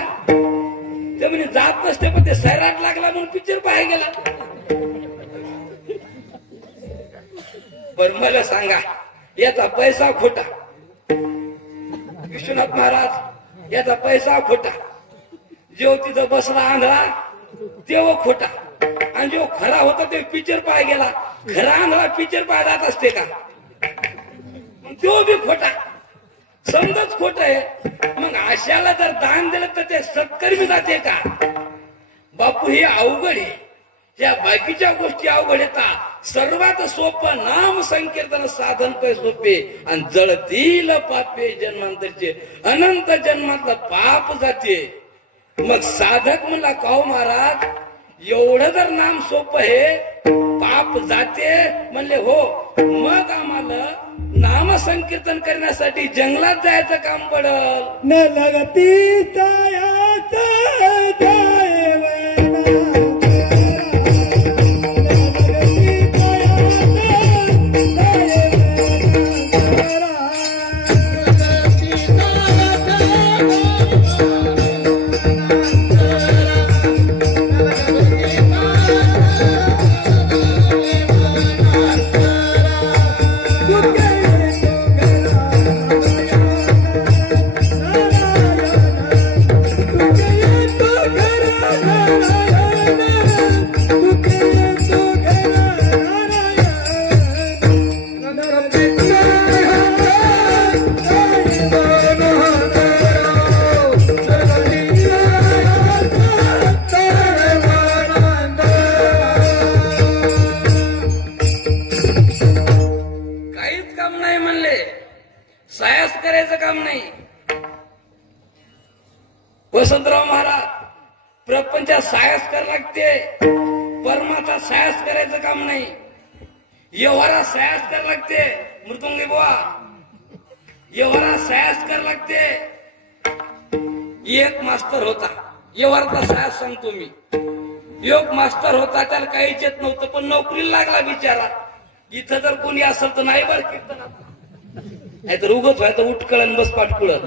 ते म्हणे जात नसते, पण ते सैराट लागला म्हणून पिक्चर पाहायला गेला. पण मला सांगा, याचा पैसा खोटा. विश्वनाथ महाराज, याचा पैसा खोटा. जो तिथं बसला आंधळा तेव्हा खोटा, आणि जो खरा होता ते पिक्चर पाहायला गेला. खरा आंधळा पिक्चर पाहायला जात असते का? तो बी खोटा. समजच खोट आहे. मग अशाला जर दान दिलं तर ते सत्कर्मी जाते का? बापू हे अवघड आहे. या बाकीच्या गोष्टी अवघड येतात. सर्वात सोपं नाम संकीर्तन साधन पै सोपे, आणि जळतील पापे जन्मांतरचे. अनंत जन्मातलं पाप जाते. मग साधक म्हणला, काहो महाराज एवढं जर नाम सोपं आहे, पाप जाते म्हणले हो. मग आम्हाला नाम संकीर्तन करण्यासाठी जंगलात जायचं काम पडल. न लगती वसंतराव महाराज, प्रपंचात सायास करायला लागते. परमाचा सायास करायचं काम नाही. व्यवहारात सायास करायला लागते. मृदुंगी बुवा, व्यवहारात सायास करायला लागते. एक मास्तर होता, व्यवहाराचा सायास सांगतो मी. योग मास्तर होता, त्याला काहीच येत नव्हतं, पण नोकरीला लागला बिचारा. इथं जर कोणी असेल तर नाही बरं कीर्तनात, नाही तर उगच व्हायचं उठकळण बस पाठकुळण.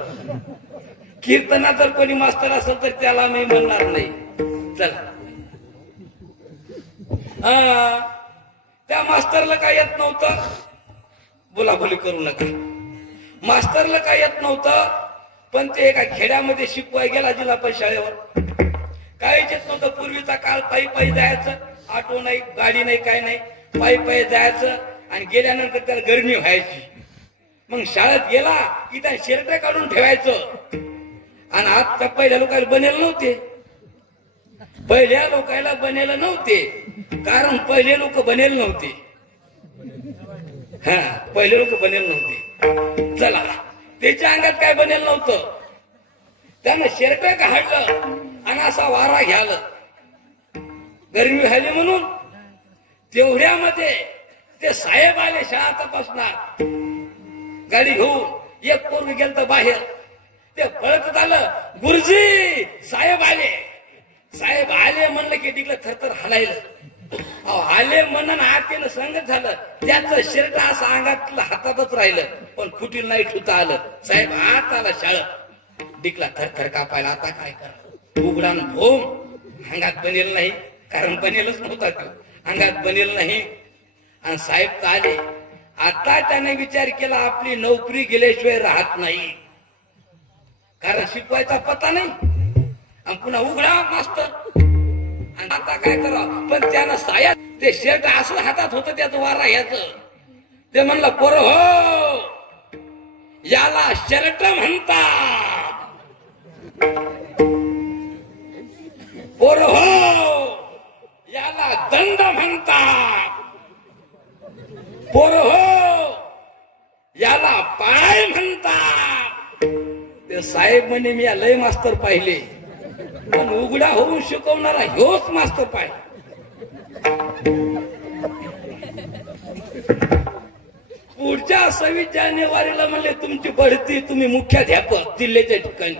कीर्तनात जर कोणी मास्तर असेल तर त्याला मी म्हणणार नाही. चला, त्या मास्तरला काय येत नव्हतं, बोलाबोली करू नका. मास्तरला काय येत नव्हतं, पण ते एका खेड्यामध्ये शिकवाय गेला जिल्हा परिषद शाळेवर. काहीच येत नव्हतं. पूर्वीचा काळ पायी पायी जायचं, ऑटो नाही, गाडी नाही, काय नाही, पायी पायी जायचं. आणि गेल्यानंतर त्याला गरमी व्हायची. मग शाळेत गेला की त्या शिरट्या काढून ठेवायचं. आणि आता पहिल्या लोकांना बनेल नव्हते. पहिल्या लोकांना बनेल नव्हते, कारण पहिले लोक बनेल नव्हते. हा, पहिले लोक बनेल नव्हते. चला, त्याच्या अंगात काय बनेल नव्हतं. त्यानं शिरट्या काढलं आणि असा वारा घ्याल, गरमी व्हायली म्हणून. तेवढ्यामध्ये ते साहेब आले शाळा तपासणार, गाडी घेऊन. एक पोरग गेलं तर बाहेर, ते पळत आलं, गुरुजी साहेब आले. साहेब आले म्हणलं की तिकडे थरथर हलायलं. आले म्हणून आतेनं संगत झालं. त्याचं शर्ट असं अंगातलं हातातच राहिलं, पण फुटील नाही ठुता आलं. साहेब आत आला शाळेत, डिकला थरथर कापायला. आता काय करा, उघडान भोम. अंगात बनेल नाही, कारण बनेलच नव्हता तो, अंगात बनेल नाही. आणि साहेब तर आले. आता त्याने विचार केला, आपली नोकरी गेल्याशिवाय राहत नाही, कारण शिकवायचा पत्ता नाही. आणि पुन्हा उघडा मास्तर. आणि आता काय करा, पण त्यानं साया ते शर्ट असं हातात होतं त्याचं वारा याच. ते म्हणलं पोर हो, याला शर्ट म्हणतात. पोर हो, याला दंड म्हणतात. पोर हो, याला पाय म्हणतात. ते साहेब म्हणे मी लय मास्तर पाहिले, पण उघडा होऊन शिकवणारा ह्योच मास्तर पाहिला. पुढच्या 26 जानेवारीला म्हणले तुमची बढती, तुम्ही मुख्याध्यापक जिल्ह्याच्या ठिकाणी.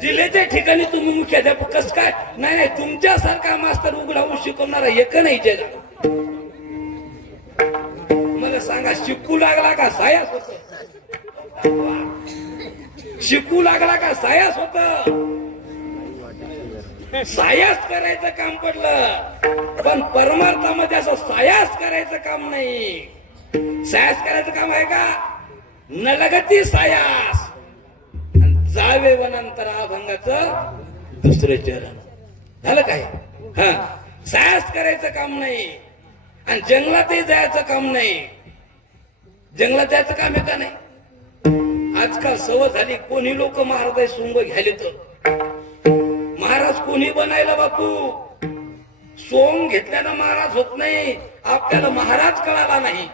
जिल्ह्याच्या ठिकाणी तुम्ही मुख्याध्यापक कस काय? नाही नाही, तुमच्यासारखा मास्तर उघडा होऊन शिकवणारा एक नाही जगात. मला सांगा, शिकू लागला का सायास होत? शिकू लागला का सायास होत? सायास करायचं काम पडलं, पण परमार्थामध्ये असं सायास करायचं काम नाही. सायास करायचं काम आहे का? नलगती सायास. जावे वनांतर अभंगाचं दुसरे चरण झालं काय? हा, सायास करायचं काम नाही आणि जंगलातही जायचं काम नाही. जंगलात जायचं काम आहे का नाही? आजकाल सवय झाली, कोणी लोक महाराज सोंग घ्यायले तर महाराज कोणी बनायला बापू. सोंग घेतल्यानं महाराज होत नाही. आपल्याला महाराज कळाला नाही,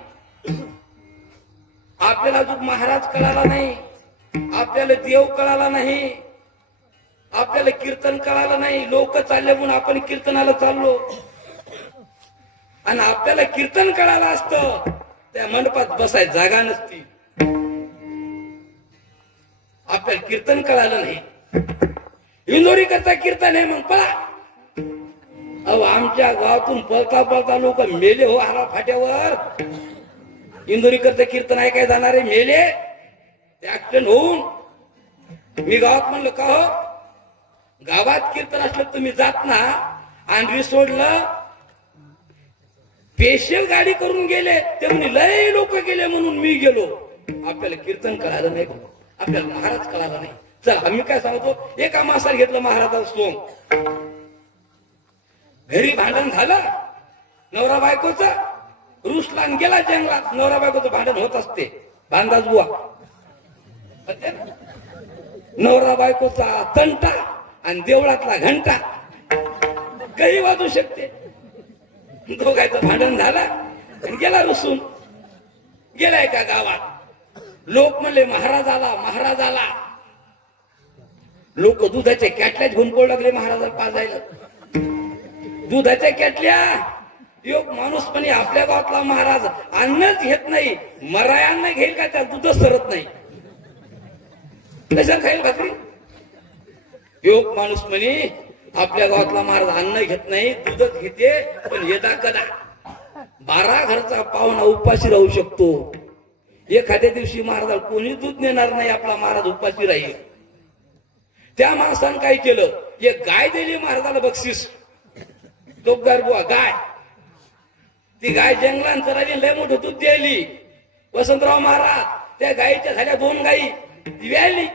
आपल्याला जो महाराज कळाला नाही, आपल्याला देव कळाला नाही, आपल्याला कीर्तन कळालं नाही. लोक चालले म्हणून आपण कीर्तनाला चाललो. आणि आपल्याला कीर्तन कळालं असतं, त्या मंडपात बसाय जागा नसती. आपल्याला कीर्तन कळालं नाही. इंदोरी करता कीर्तन आहे मग पळा. अहो, आमच्या गावातून पळता पळता लोक मेले हो हारा फाट्यावर. इंदोरी करता कीर्तन आहे काय जाणारे मेले ऍक्सिडेंट होऊन. मी गावात म्हणलं का हो, गावात कीर्तन असलं तुम्ही जात ना. आणि रिसोडला स्पेशल गाडी करून गेले, ते म्हणे लय लोक गेले म्हणून मी गेलो. आपल्याला कीर्तन कळालं नाही, आपल्याला महाराज कळाला नाही. चल आम्ही काय सांगतो, एका माणसाला घेतलं महाराजाचं सोंग. घरी भांडण झालं नवरा बायकोचा, रुसला गेला जंगलात. नवरा बायकोचं भांडण होत असते, बांधाच बुवा. नवरा बायकोचा तंटा आणि देवळातला घंटा काही वाजू शकते. दोघांचं भांडण झालं आणि गेला रुसून. गेला एका गावात. लोक म्हणले महाराज आला, महाराज आला. लोक दुधाच्या कॅटल्याच घेऊन पडू लागले महाराजाला पाजायला. दुधाच्या कॅटल्या. एक माणूस म्हणे आपल्या गावातला महाराज अन्नच घेत नाही, मरायांना घेईल का? त्या दूधच सरत नाही, कशा खाईल भाकरी? योग माणूस म्हणे आपल्या गावातला महाराज अन्न घेत नाही, दूधच घेते. पण यदा कदा 12 घरचा पाहुणा उपाशी राहू शकतो. एखाद्या दिवशी महाराजाला कोणी दूध नेणार नाही, आपला महाराज उपाशी राहील. त्या माणसानं काय केलं, एक गाय दिली महाराजाला बक्षीस. टोपदार बुवा गाय. ती गाय जंगलात चरायली, लय मोठं दूध द्यायली. वसंतराव महाराज त्या गायीच्या झाल्या 2 गायी. ती व्यायली.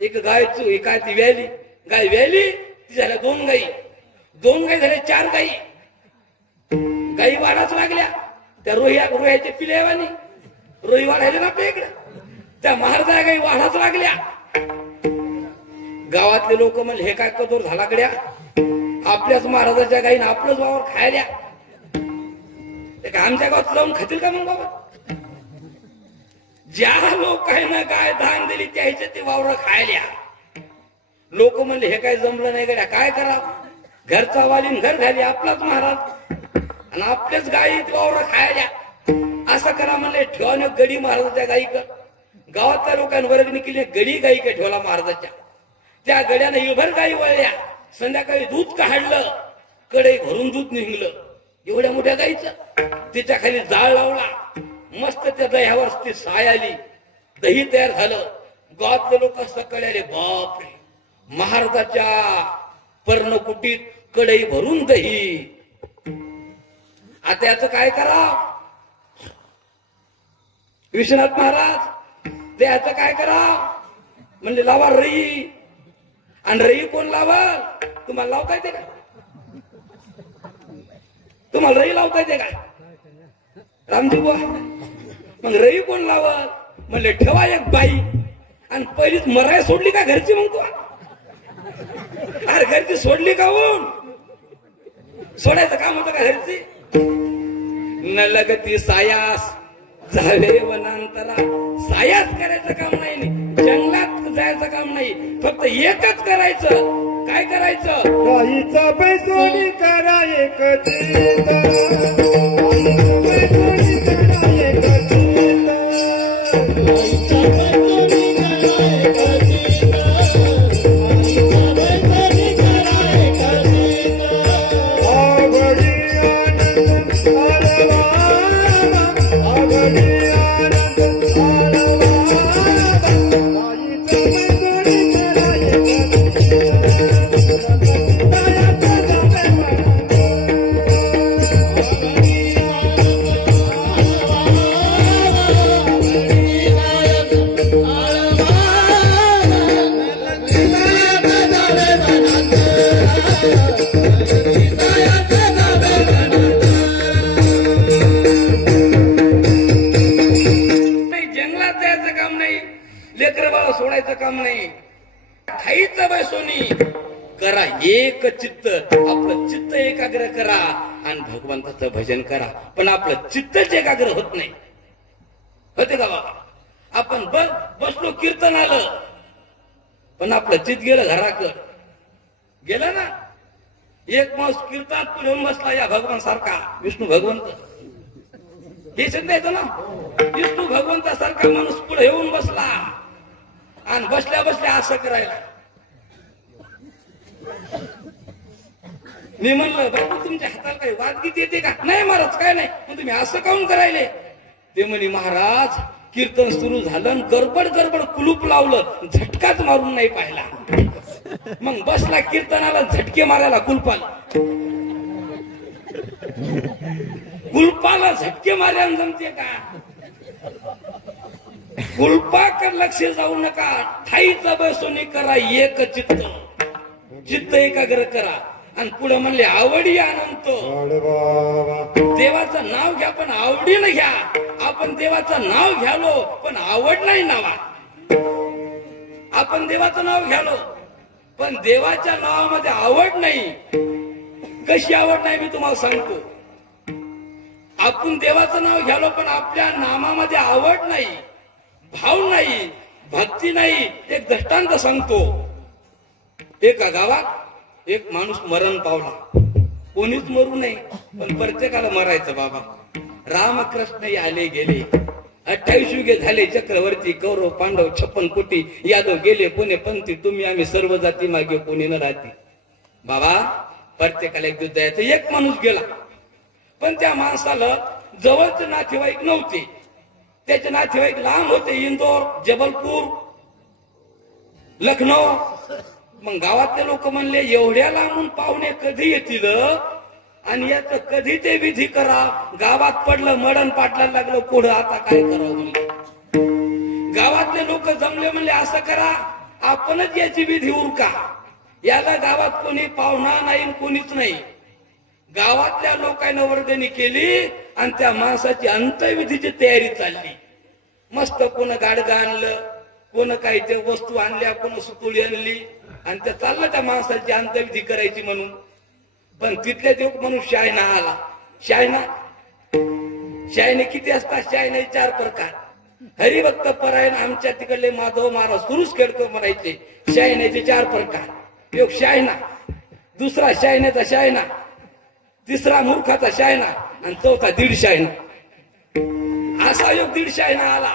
एक गाय काय ती व्यायली, गाय व्यायली, ती झाल्या 2 गायी. 2 गायी झाल्या 4 गायी. गायी वाढाच लागल्या. त्या रोह्याच्या पिल्यावानी रोही वाढायला ना आपल्या इकडे. त्या महाराजा गायी वाढाच लागल्या. गावातले लोक म्हणले हे काय कदोर झाला गड्या, आपल्याच महाराजाच्या गायीनं आपलंच वावर खायल्या. आमच्या गावात लावून खातील का मग बाबा? ज्या लोकांना काय दान दिली त्याच्या ते वावर खायल्या. लोक म्हणले हे काय जमलं नाही गड्या, काय करा? घरचा वालीन घर घाली, आपलाच महाराज आणि आपल्याच गायी वावर खायल्या. असं करा म्हणले, ठेवा गडी महाराजाच्या गायीक. गावातल्या लोकांनी वर्गणी केली, गडी गायीक ठेवला महाराजाच्या. त्या गड्यानं इभर गायी वळल्या. संध्याकाळी दूध काढलं, कढई भरून दूध निघलं एवढ्या मोठ्या गायीचं. त्याच्या खाली जाळ लावला, मस्त त्या दह्यावर ती साय आली, दही तयार झालं. गावातले लोक सकाळी आले, बापरे महाराजाच्या पर्णकुटीत कढई भरून दही. आता याचं काय करा? विश्वनाथ महाराज त्याचं काय करा? म्हणले लावा रई. आणि रई कोण लावाल? तुम्हाला लावता येते का? तुम्हाला रई लावता येते का रामजी बुवा? मग रई कोण लावल? म्हणले ठेवा एक बाई. आणि पहिलीच मराय सोडली का घरची? मग तू अरे घरची सोडली का? होऊन सोडायचं काम होतं का घरची? न लगती सायास जावे वनांतरा. सायास करायचं काम नाही, जंगलात जायचं काम नाही, फक्त एकच करायचं. काय करायचं? गाईचा बैसोडी करा एक काम नाही. खाईचं बैसोनी करा एक चित्त. आपलं चित्त एकाग्र करा आणि भगवंताचं भजन करा. पण आपलं चित्तच एकाग्र होत नाही. होते का बाबा? आपण बसलो कीर्तन आलं, पण आपलं चित्त गेलं घराकडं. गेलं ना. एक माणूस कीर्तनात पुढे येऊन बसला या भगवान सारखा, विष्णू भगवंत. हे सिद्ध येतं ना. विष्णू भगवंतासारखा माणूस पुढे येऊन बसला आणि बसल्या बसल्या असं करायला. मी म्हणलं बाबू तुमच्या हाताला काही वादगीत येते का? नाही महाराज काय नाही. मग तुम्ही असं काऊन करायले? ते म्हणे महाराज कीर्तन सुरू झालं, गडबड गडबड कुलूप लावलं, झटकाच मारून नाही पाहिला. मग बसला कीर्तनाला, झटके मारायला कुलपाला. कुलपाला झटके मारायला जमते का? कुलपाकडे लक्ष जाऊ नका. ठाईचा बैसोनी करा एक चित्त. चित्त एकाग्र करा. आणि पुढे म्हणले आवडी अनंत. देवाचं नाव घ्या पण आवडीनं घ्या. आपण देवाचं नाव घ्यालो पण आवड नाही नावात. आपण देवाचं नाव घ्यालो पण देवाच्या नावामध्ये आवड नाही. कशी आवड नाही मी तुम्हाला सांगतो. आपण देवाचं नाव घ्यालो पण आपल्या नामामध्ये आवड नाही, भाव नाही, भक्ती नाही. एक दृष्टांत सांगतो. एका गावात एक माणूस मरण पावला. कोणीच मरू नये पण प्रत्येकाला मरायचं बाबा. रामकृष्ण आले गेले, 28 युगे झाले. चक्रवर्ती कौरव पांडव 56 कोटी यादव गेले कोणी पंथी. तुम्ही आम्ही सर्व जाती मागे कोणी न राहते. बाबा प्रत्येकाला एक युद्ध यायचं. एक माणूस गेला पण त्या माणसाला जवळचे नातेवाईक नव्हते. त्याचे नातेवाईक लांब होते. इंदोर, जबलपूर, लखनौ. मग गावातले लोक म्हणले एवढ्या लांबून पाहुणे कधी येतील आणि याच कधी ते विधी करा. गावात पडलं मडण पाटला लागलं पुढं आता काय करावं म्हणले. गावातले लोक जमले म्हणले असं करा आपणच याची विधी उरका. याला गावात कोणी पाहुणा नाही कोणीच नाही. गावातल्या लोकांना वर्गणी केली आणि त्या माणसाची अंत्यविधीची तयारी चालली. मस्त कोण गाडगं आणलं, कोण काही ते वस्तू आणल्या, कोण सुतुळी आणली आणि त्या चाललं त्या माणसाची अंत्यविधी करायची म्हणून. पण तिथल्या देव म्हणून शायना आला. शायने किती असतात? शायने 4 प्रकार. हरिभक्त परायण आमच्या तिकडले माधव महाराज सुरूच खेळकर म्हणायचे. शायनेचे 4 प्रकार. एक शायना, दुसरा शायनेचा शायना, तिसरा मूर्खाचा शायना आणि चौथा दीड शायना. असा योग 1.5 शायना आला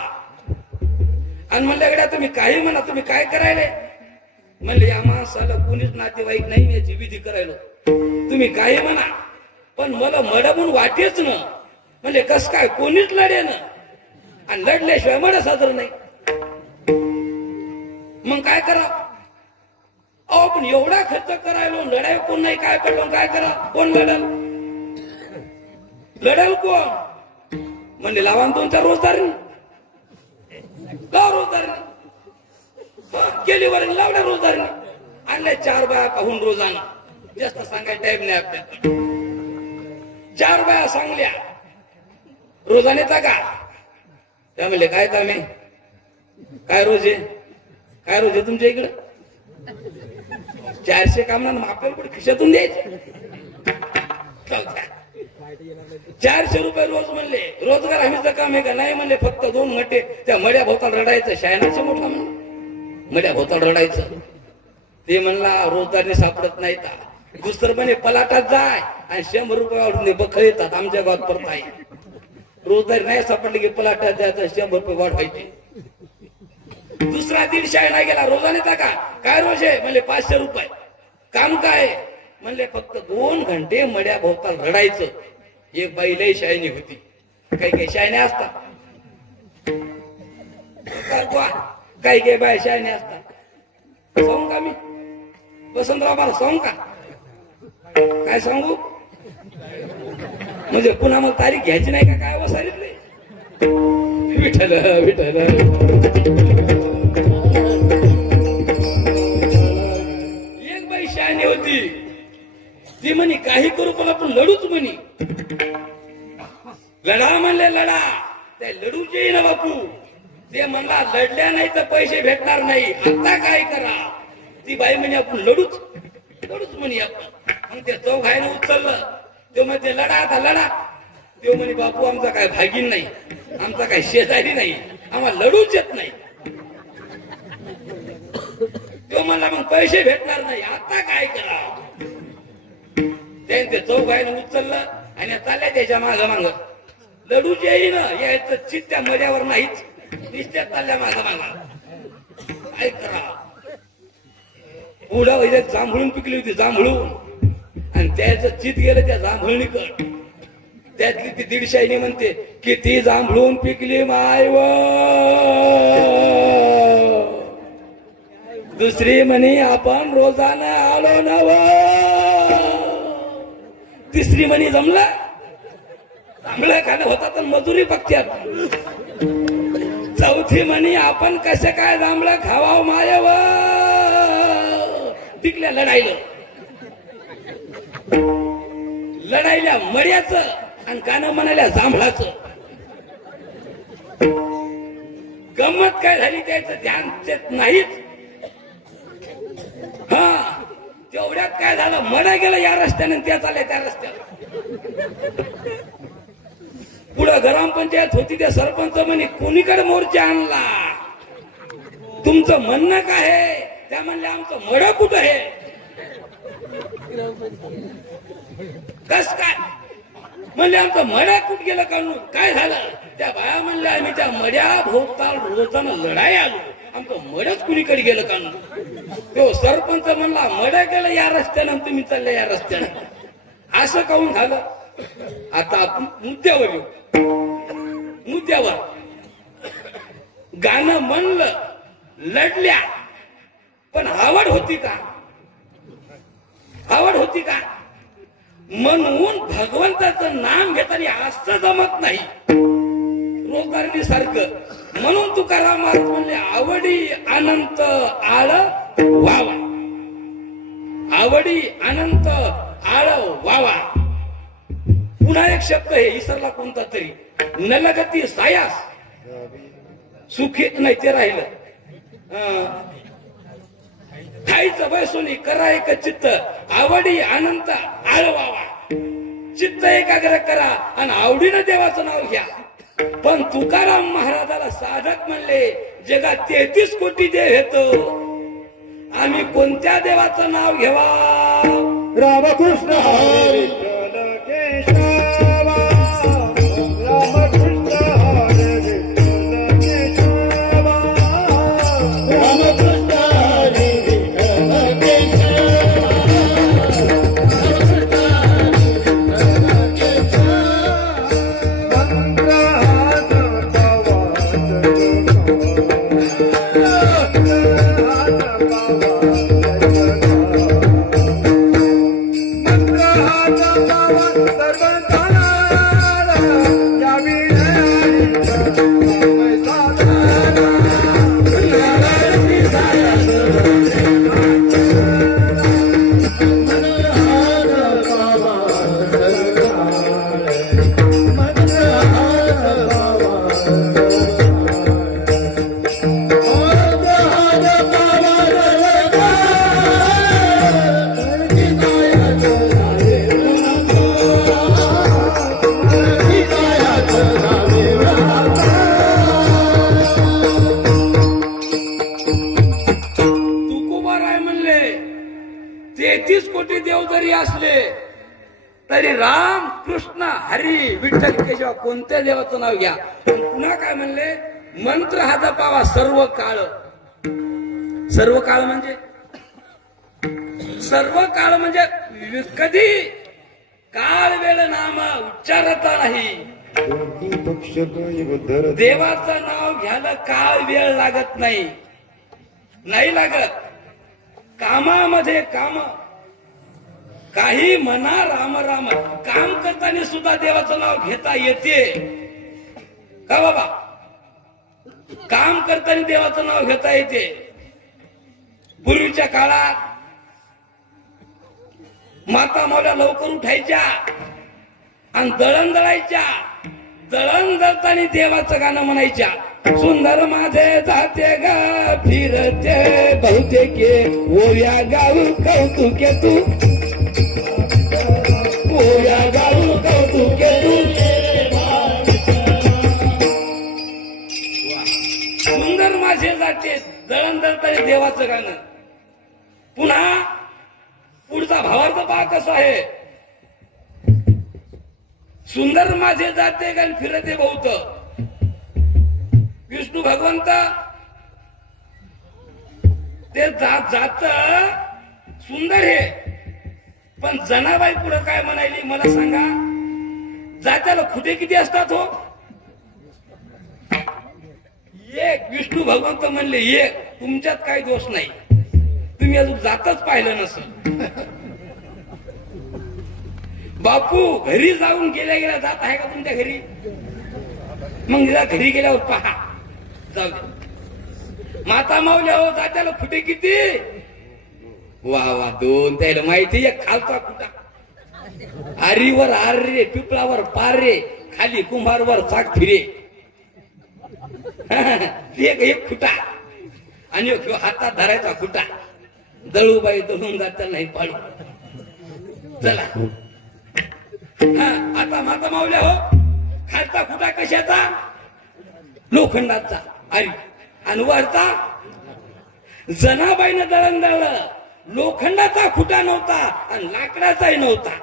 आणि म्हणलं गड्या तुम्ही काही म्हणा, तुम्ही काय करायले? म्हणले या माणसाला कोणीच नातेवाईक नाही याची विधी करायला. तुम्ही काही म्हणा पण मला मडमून वाटेच न. म्हणजे कस काय? कोणीच लढे न आणि लढल्याशिवाय मड सादर नाही. मग काय करा? अहो पण एवढा खर्च करायलो, लढाई कोण नाही, काय पडलो काय करा? कोण लढल? लढल कोण? म्हणजे लावा 2-4 रोजदार. रोजदार केली वर लावल्या रोजाने आणल्या 4 बाया पाहून रोजानं. जास्त सांगायला टाईम नाही आपल्याकडे. 4 बाया सांगल्या रोजाने का त्या म्हणले काय कामे काय रोज आहे काय रोज आहे तुमच्या इकडं 400 काम ना आपल्याला कुठे खिशातून द्यायचे. 400 रुपये रोज म्हणले. रोजगार हमीचं काम आहे का नाही म्हणले. फक्त 2 घंटे त्या मड्या भोवताल रडायचं. शायनाचे मोठा म्हणलं मड्या भोवताल रडायचं. ते म्हणला रोजगारने सापडत नाही का. दुसरं म्हणे पलाटात जाय आणि 100 रुपये वाढून बखळ येतात आमच्या गावात परत आहे. रोजगार नाही सापडले की पलाटात जायचं 100 रुपये वाढवायचे. दुसरा 150 नाही गेला रोजाने का काय रोज आहे म्हणले 500 रुपये. काम काय म्हणले फक्त 2 घंटे मड्या भोवताल रडायचं. एक बाई लई शायनी होती. काही काही शायने असतात काही काही बाई शायने असतात. सांगू का मी वसंतराव मला सांगू का काय सांगू म्हणजे पुन्हा मग तारीख घ्यायची नाही का काय वसारीतले. विठ्ठल विठ्ठल एक बाई शायनी होती. ती म्हणी काही करू पण आपण लढूच म्हणी. लढा म्हणले लढा ते लढूच येई ना बापू. ते म्हणला लढल्या नाही तर पैसे भेटणार नाही. आता काय करा. ती बाई म्हणे आपण लढूच म्हणे आपण. मग ते चौघायनं उचललं. ते म्हणजे लढा आता लढा. ते म्हणे बापू आमचा काय भागीन नाही आमचा काय शेजारी नाही आम्हाला लढूच येत नाही. तो म्हणला मग पैसे भेटणार नाही आता काय करा. ते चौघायनं उचललं आणि चालल्या त्याच्या माग लढूच येईन यायचं चित त्या मड्यावर नाहीच. निश्चित चालल्या माझा मागा काय करा. पुढं वैद्य जांभळून पिकली होती जांभळून आणि त्याचं चित गेलं त्या जांभळणीकड. त्यातली ती 150 म्हणते किती जांभळून पिकली मायव. दुसरी म्हणी आपण रोजानं आलो नव. तिसरी म्हणी जमला जांभळं खाणं होता तर मजुरी बघत्यात. चौथी म्हणी आपण कसं काय जांभळं खावाव मायव. टिकल्या लढायल्या मड्याचं आणि गाणं म्हणाल्या जांभळाचं. गंमत काय झाली त्याचं ध्यान देत नाहीच. हा तेवढ्यात काय झालं मडा गेलं या रस्त्याने त्या चालल्या त्या रस्त्याला. पुढं ग्रामपंचायत होती त्या सरपंच म्हणे कोणीकडे मोर्चा आणला तुमचं म्हणणं काय आहे. त्या म्हणले आमचं मड कुठं आहे. कस काय म्हणले आमचं मड्या कुठं गेलं काढून काय झालं. त्या बाया म्हणल्या आम्ही त्या मड्या भोवताल रोजानं लढाई आलो आमचं मडच कुणीकडे गेलं काढून. तो सरपंच म्हणला मड्या गेलं या रस्त्यानं तुम्ही चालले या रस्त्यानं. असं काहून झालं. आता आपण मुद्द्यावर येऊ. मुद्द्यावर गाणं म्हणलं लढल्या पण आवड होती का. आवड होती का म्हणून भगवंताचं नाम घेताना असं जमत नाही रोजगारणी सारखं. म्हणून तुकाराम महाराज म्हणले आवडी अनंत आळ वावा. आवडी अनंत आळ वावा. पुन्हा एक शब्द आहे इसरला कोणता तरी नलगती सायास सुखी नाही ते राहिलं. खायचं बैसोनी करा एक चित्त आवडी अनंत आळवावा. चित्त एकाग्र करा आणि आवडीनं देवाचं नाव घ्या. पण तुकाराम महाराजाला साधक म्हणले जगात 33 कोटी देव येतो आम्ही कोणत्या देवाचं नाव घ्यावा. रामकृष्ण हरी केशवा रामकृष्ण हरी केशवा रामकृष्ण हरी मंत्र तुकोबाराय म्हणले 33 कोटी देव जरी असले तरी राम कृष्ण हरी विठ्ठल केशव कोणत्या देवाचं नाव घ्या. पुन्हा काय म्हणले मंत्र हा जपावा सर्व काळ. सर्व काळ म्हणजे कधी काळ वेळ नाम उच्चारता नाही. देवाचं नाव घ्यायला काळ वेळ लागत नाही. नाही लागत. कामामध्ये काम काही म्हणा राम राम. काम करताना सुद्धा देवाचं नाव घेता येते का बाबा. काम करताना देवाचं नाव घेता येते. पूर्वीच्या काळात माता मावल्या लवकर उठायच्या आणि दळण दळायच्या. दळण दळताना देवाचं गाणं म्हणायच्या. सुंदर माझे जाते गा फिरते बहुतेके ओव्या गाऊ कौतुके तू. ओव्या गाऊ कौतुके तू. सुंदर माझे जाते दळण दळताना देवाचं गाणं. पुन्हा पुढचा भावार्थ पहा कसा आहे. सुंदर माझे जाते गाण फिरते बहुत. विष्णू भगवंत ते जात सुंदर हे. पण जनाबाई पुढे काय म्हणाली मला सांगा. जात्याला खुटे किती असतात हो. एक. विष्णू भगवंत म्हणले एक. तुमच्यात काही दोष नाही. तुम्ही अजून जातच पाहिलं नसेल. बापू घरी जाऊन गेल्या जात आहे का तुमच्या घरी. मग घरी गेल्यावर पहा. जाऊ दे. माता मावल्या हो जात्याला खुटे किती. वा वा दोन. त्याला माहिती आहे खालचा खुटा. आरीवर आर्रे पिपळावर पारे खाली कुंभारवर चाक फिरे. एक खुटा आणि हातात धरायचा खुटा. दळूबाई दळून जात्याला नाही पाडू. चला आता माता मावल्या हो खालचा खुटा कशाचा. लोखंडाचा. अरे आणि वरचा जनाबाईनं दळण दळलं. लोखंडाचा खुटा नव्हता आणि लाकडाचाही नव्हता.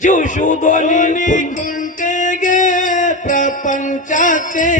जीव शिव दोन्ही खुंटे गे प्रपंचाचे.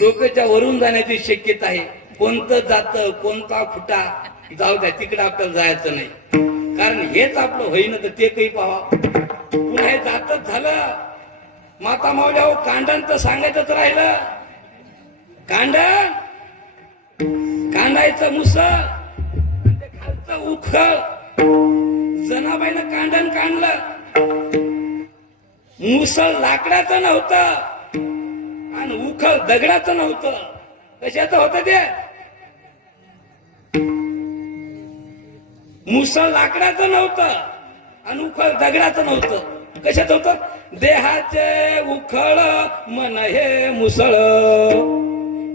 डोक्याच्या वरून जाण्याची शक्यता आहे. कोणतं जातं कोणता खुटा जाऊ द्या तिकडे आपल्याला जायचं नाही. कारण हेच आपलं होईन तर ते काही पाहा. पुन्हा हे जातच झालं. माता मावल्या हो कांडण तर सांगायचंच राहिलं. कांडण कांडायचं मुसळ ते खालचं उखळ. जनाबाईनं कांडण काढलं. मुसळ लाकडाचं नव्हतं आणि उखळ दगडाचं नव्हतं. कशाचं होतं ते. मुसळ लाकडाचं नव्हतं आणि उखळ दगडाचं नव्हतं. कशाचं होतं. देहाचे उखळ मन हे मुसळ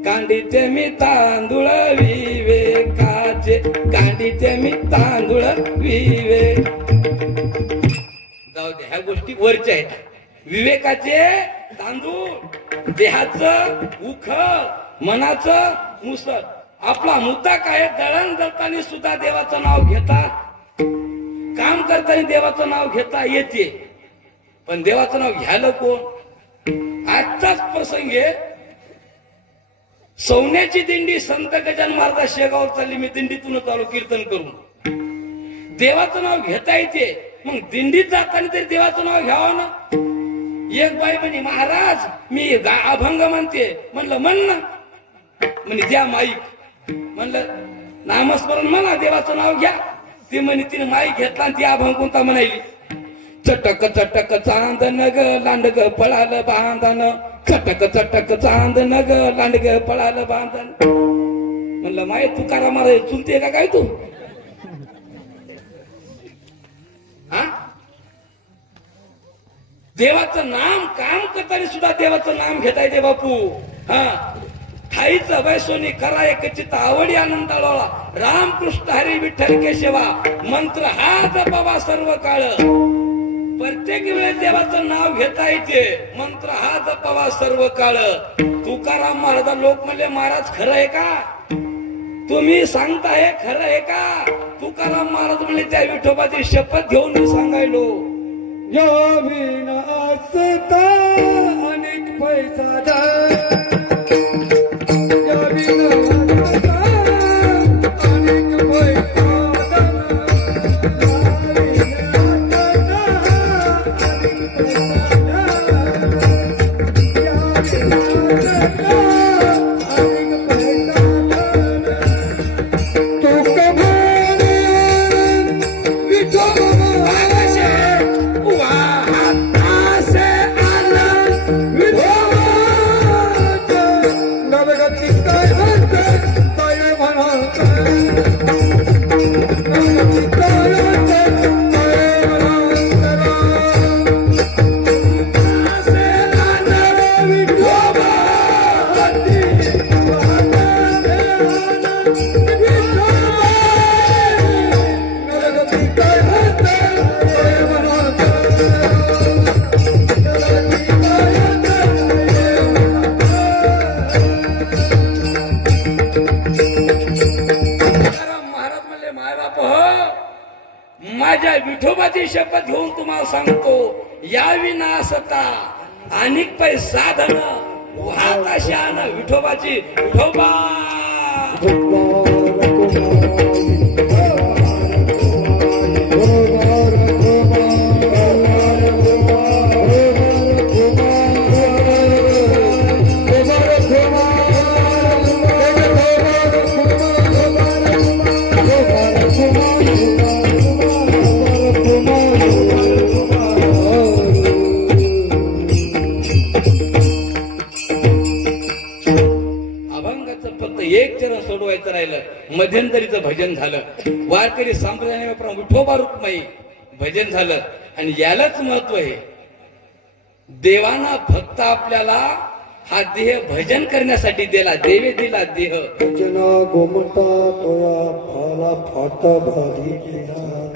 कांडीचे मी तांदूळ विवेकाचे. कांडीचे मी तांदूळ विवेक. जाऊ दे ह्या गोष्टी वरच्या आहेत. विवेकाचे तांदूळ देहाचं उखळ मनाचं मुसळ. आपला मुद्दा काय. दळण दळताना सुद्धा देवाचं नाव घेता. काम करताना देवाचं नाव घेता येते. पण देवाचं नाव घ्यायला कोण. आजचाच प्रसंग आहे. सौन्याची दिंडी संत गजानन महाराज शेगाव चालली. मी दिंडीतूनच आलो कीर्तन करून. देवाचं नाव घेता येते, मग दिंडीत जाताना तरी देवाचं नाव घ्यावं ना. एक बाई म्हणे महाराज मी अभंग म्हणते. म्हणलं म्हण ना. म्हणे द्या माईक. म्हणलं नामस्मरण म्हणा, देवाचं नाव घ्या. ती म्हणे तिने माईक घेतला आणि ती अभंग कोणता म्हणायली. चटक चटक चांदन ग लांडग पळालं बांधन. चटक चटक चांदन ग लांडग पळालं बांधन. म्हणलं माय तुकाराम महाराज चुलते का काय तू. हा देवाचं नाम काम करताना सुद्धा देवाचं नाम घेता येते बापू. हा ठाईचं वैसोनी करा एक चित्त आवडी आनंदाळा. रामकृष्ण हरी विठ्ठल केशवा मंत्र हा जपावा सर्व काळ. प्रत्येक वेळेस देवाचं नाव घेता येते, मंत्र हा जपावा सर्व काळ. तुकाराम महाराज लोक म्हणले महाराज खरं आहे का तुम्ही सांगताय, खरं आहे का. तुकाराम महाराज म्हणले त्या विठोबाची शपथ घेऊन मी सांगायलो. या विनासता अनेक पैसा विठोबाची शपथ घेऊन तुम्हाला सांगतो. या विनासता अनेक पै साधन वाहत शान विठोबाची. विठोबा एक चरण सोडवायचं राहिलं. मध्यंतरीचं भजन झालं. वारकरी संप्रदायाप्रमाणे विठोबा रूपमयी भजन झालं. आणि यालाच महत्व आहे. देवाना फक्त आपल्याला हा देह भजन करण्यासाठी दिला. देवे दिला देह.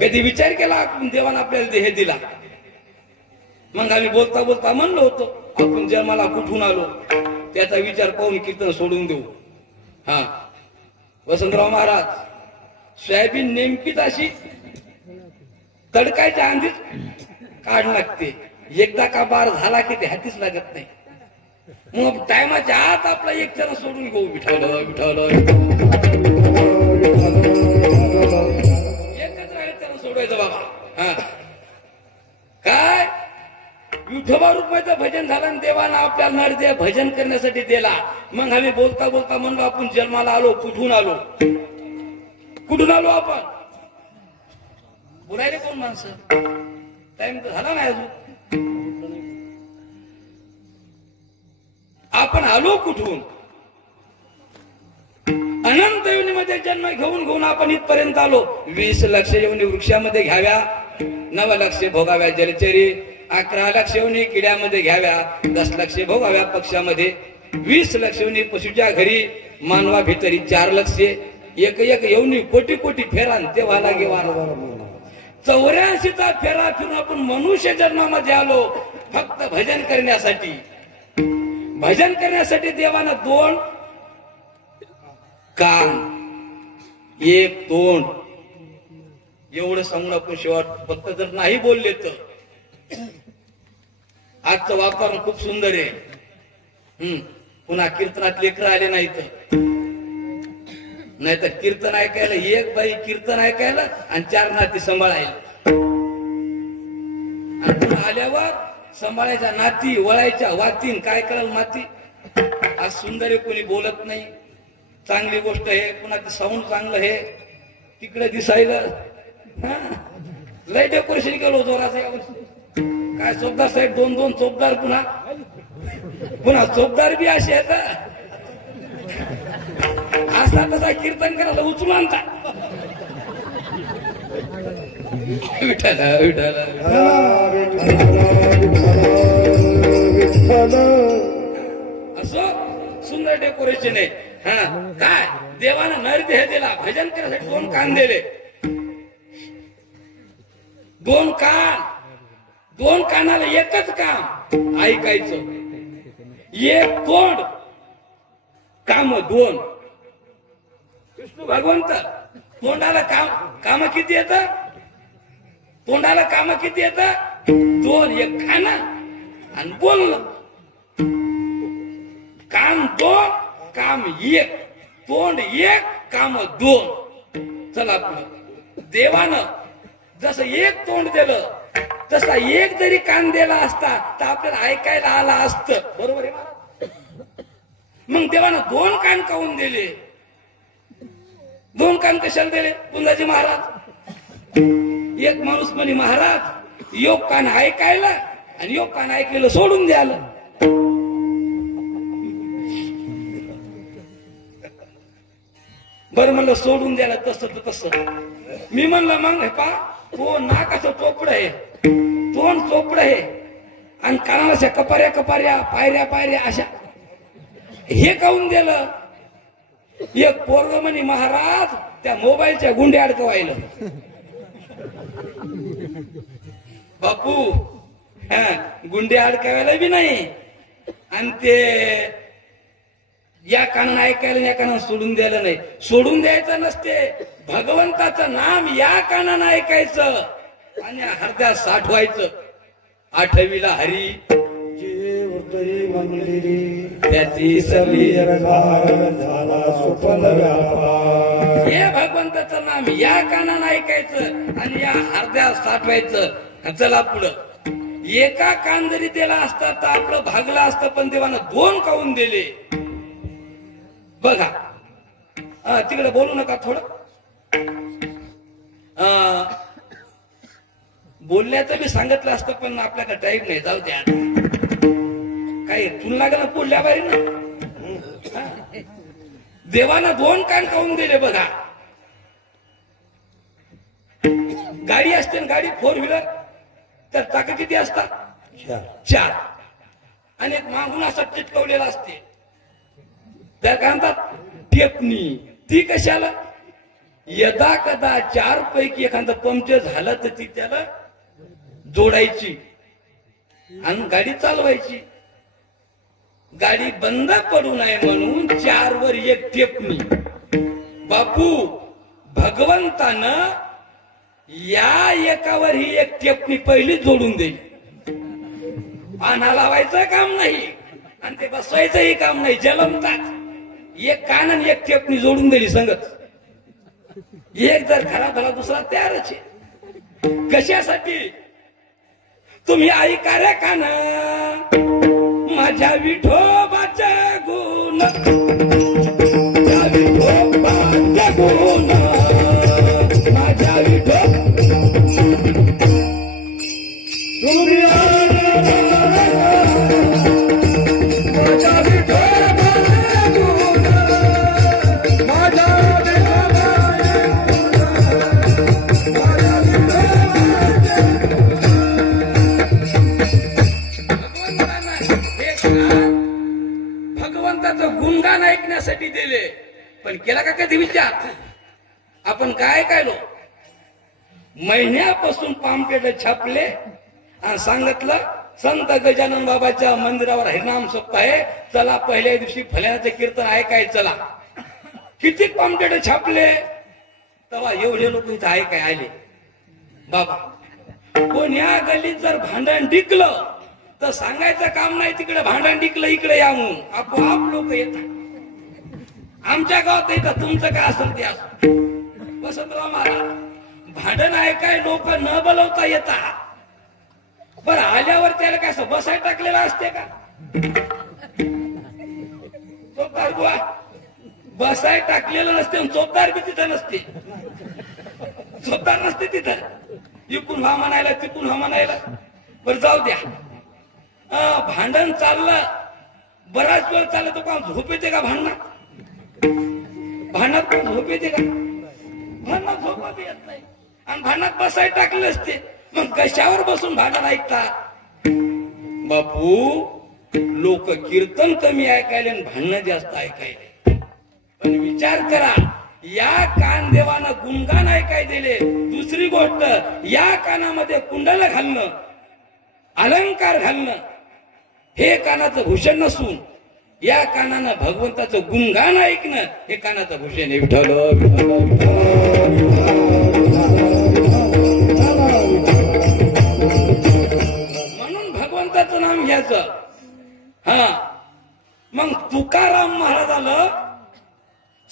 कधी विचार केला देवाना आपल्याला देह दिला. मग आम्ही बोलता बोलता म्हणलो होतो आपण जन्माला कुठून आलो त्याचा विचार पाहून कीर्तन सोडून देऊ. हा वसंतराव महाराज सोयाबीन नेमकीच अशी तडकायच्या आंधीच काढ लागते. एकदा का बार झाला की ते हातीच लागत नाही. मग टायमाच्या आत आपला एक चरण सोडून घेऊ. विठवलं विठवलं एकच राहिले चरण सोडवायचं बाबा. हा काय विठोबा रूपाचं भजन झालं आणि देवानं आपल्याला नरदेह भजन करण्यासाठी दिला. मग आम्ही बोलता बोलता म्हणलो आपण जन्माला आलो. कुठून आलो कुठून आलो आपण बोलायला कोण माणसं. टाइम तर झाला नाही अजून. आपण आलो कुठून. अनंत योनीमध्ये जन्म घेऊन घेऊन आपण इथपर्यंत आलो. 20 लक्ष योनी वृक्षामध्ये घ्याव्या, 9 लक्ष भोगाव्या जलचरी, 11 लक्ष योनी किड्यामध्ये घ्याव्या, 10 लक्ष भोगाव्या पक्षामध्ये, 20 लक्ष योनी पशुच्या घरी, मानवा भितरी 4 लक्ष, एक एक येऊनी कोटी कोटी फेरा तेव्हा लागे वारा. 84चा फेरा फिरून आपण मनुष्य जन्मामध्ये आलो फक्त भजन करण्यासाठी. भजन करण्यासाठी देवानं 2 कान 1 तोंड एवढं सांगून आपण शेवट फक्त जर नाही बोलले तर. आजचं वातावरण खूप सुंदर आहे. पुन्हा कीर्तनात लेकर आले नाहीत, नाहीतर कीर्तन ऐकायला एक बाई कीर्तन ऐकायला आणि 4 नाती सांभाळायला, आणि पुन्हा आल्यावर सांभाळायच्या नाती वळायच्या वातीन काय कळल माती. आज सुंदर कोणी बोलत नाही, चांगली गोष्ट आहे, पुन्हा ते साऊंड चांगलं आहे, तिकडे दिसायला लय डेकोरेशन केलं जोराचं. काय चोपदार साहेब 2-2 चोपदार, पुन्हा चोपदार बी असे आहेत. असा तसा कीर्तन करायला उचलून आणता. विठ्ठल विठ्ठल असं सुंदर डेकोरेशन आहे. काय देवानं नरदेह दिला, भजन करायसाठी 2 कान दिले. 2 कान, 2 कानाला एकच काम ऐकायचं, 1 तोंड, काम 2. विष्णू भगवंत तोंडाला काम किती येत, तोंडाला काम किती येत, 2. 1 खाना आणि बोलणं. काम 2, काम 1, तोंड 1, काम 2. चला आपलं देवानं जसं 1 तोंड दिलं, तसा 1 जरी कान दिला असता तर आपल्याला ऐकायला आला असतं. बरोबर आहे. मग देवानं 2 कान काऊन दिले? 2 कान कशाला दिले? पुंजाजी महाराज, एक माणूस म्हणे महाराज योग कान ऐकायला आणि योग कान ऐकलेलं सोडून द्यायला. बरं म्हणलं सोडून द्यायला तसं तर तसं. मी म्हणलं मग पा तो नाकाचं चोपड आहे, तोंड चोपड आहे, आणि कानाला कपाऱ्या कपाऱ्या पायऱ्या पायऱ्या अशा, हे काऊन दिलं? एक पोरग म्हणे महाराज त्या मोबाईलच्या गुंड्या अडकवायला. बापू गुंड्या अडकवायला बी नाही, आणि ते या कानानं ऐकायला या कानानं सोडून द्यायला नाही. सोडून द्यायचं नसते, भगवंताचं नाम या कानानं ऐकायचं आणि हृदयात साठवायचं. 8वीला हरी त्याची झाला सुफल व्यापार. हे भगवंताचं नाम या कानानं ऐकायचं आणि या हृदयात साठवायचं. चला पुढं. एका कान जरी दिला असता तर आपलं भागलं असतं, पण देवानं 2 काऊन दिले बघा. तिकडे बोलू नका थोडं. बोलण्याचं मी सांगितलं असतं, पण आपल्याकडे टाईम नाही. जाऊ द्या, काही तुला लागलं पुढल्या बारी ना. देवानं 2 कान काऊन दिले बघा. गाडी असते ना, गाडी 4 व्हीलर, तर चाक किती असतात? 4. आणि एक मागून असा चिटकवलेला असते, त्या काय म्हणतात टेपणी. ती कशाला? यदा कदा 4 पैकी एखादं पंक्चर झालं तर ती त्याला जोडायची आणि गाडी चालवायची. गाडी बंद पडू नये म्हणून 4 वर 1 टेपणी. बापू भगवंतानं या एकावर ही 1 टेपणी पहिली जोडून दिली. पाना लावायचं काम नाही आणि ते बसवायचंही काम नाही, जलमतात. 1 कान आणि 1 टेपणी जोडून दिली संगत. एक जर खराब झाला दुसरा तयारच आहे. कशासाठी? तुम्ही ऐका रे कान माझ्या विठोबाचा गुण, माझ्या विठोबाचा गुण, माझ्या विठोबा भगवंताचं गुणगान ऐकण्यासाठी दिले. पण केला का कधी विचार? आपण काय ऐकायलो? महिन्यापासून पामपेट छापले आणि सांगितलं संत गजानन बाबाच्या मंदिरावर हरिनाम सप्ताह आहे, चला पहिल्या दिवशी फल्याचं कीर्तन ऐकाय चला. किती पामपेट छापले तेव्हा एवढे लोक इथं ऐकाय आले. बाबा कोण या गल्लीत जर भांडण टिकलं तर सांगायचं काम नाही तिकडे भांडण टिकलं इकडे या म्हणून आपोआप लोक येतात. आमच्या गावात येतात, तुमचं काय असेल ते असं. वसंतराव महाराज भांडण आहे काय लोक न बोलवता येतात, पण आल्यावर त्याला काय असं बसाय टाकलेलं असते का? चोपदार बुवा बसाय टाकलेलं नसते, चोपदार बी तिथं नसते, चोपदार नसते तिथं. इकून हा म्हणायला तिकून हा म्हणायला. बरं जाऊ द्या. भांडण चाललं, बराच वेळ चाललं तर कोण झोप येते का भांडणात? भांडणात कोण झोप येते का? भांडणात झोपा बी येत नाही. आणि भांडणात बसाय टाकले असते, मग कशावर बसून भांडण ऐकतात? बापू, लोक कीर्तन कमी ऐकायले आणि भांडणं जास्त ऐकायले. पण विचार करा, या कानदेवानं गुणगान ऐकाय दिले. दुसरी गोष्ट, या कानामध्ये कुंडल घालणं, अलंकार घालणं हे कानाचं भूषण नसून या कानानं भगवंताचं गुणगान ऐकणं हे कानाचं भूषण आहे. विठ्ठल म्हणून भगवंताचं नाम घ्यायचं. हा, मग तुकाराम महाराजाला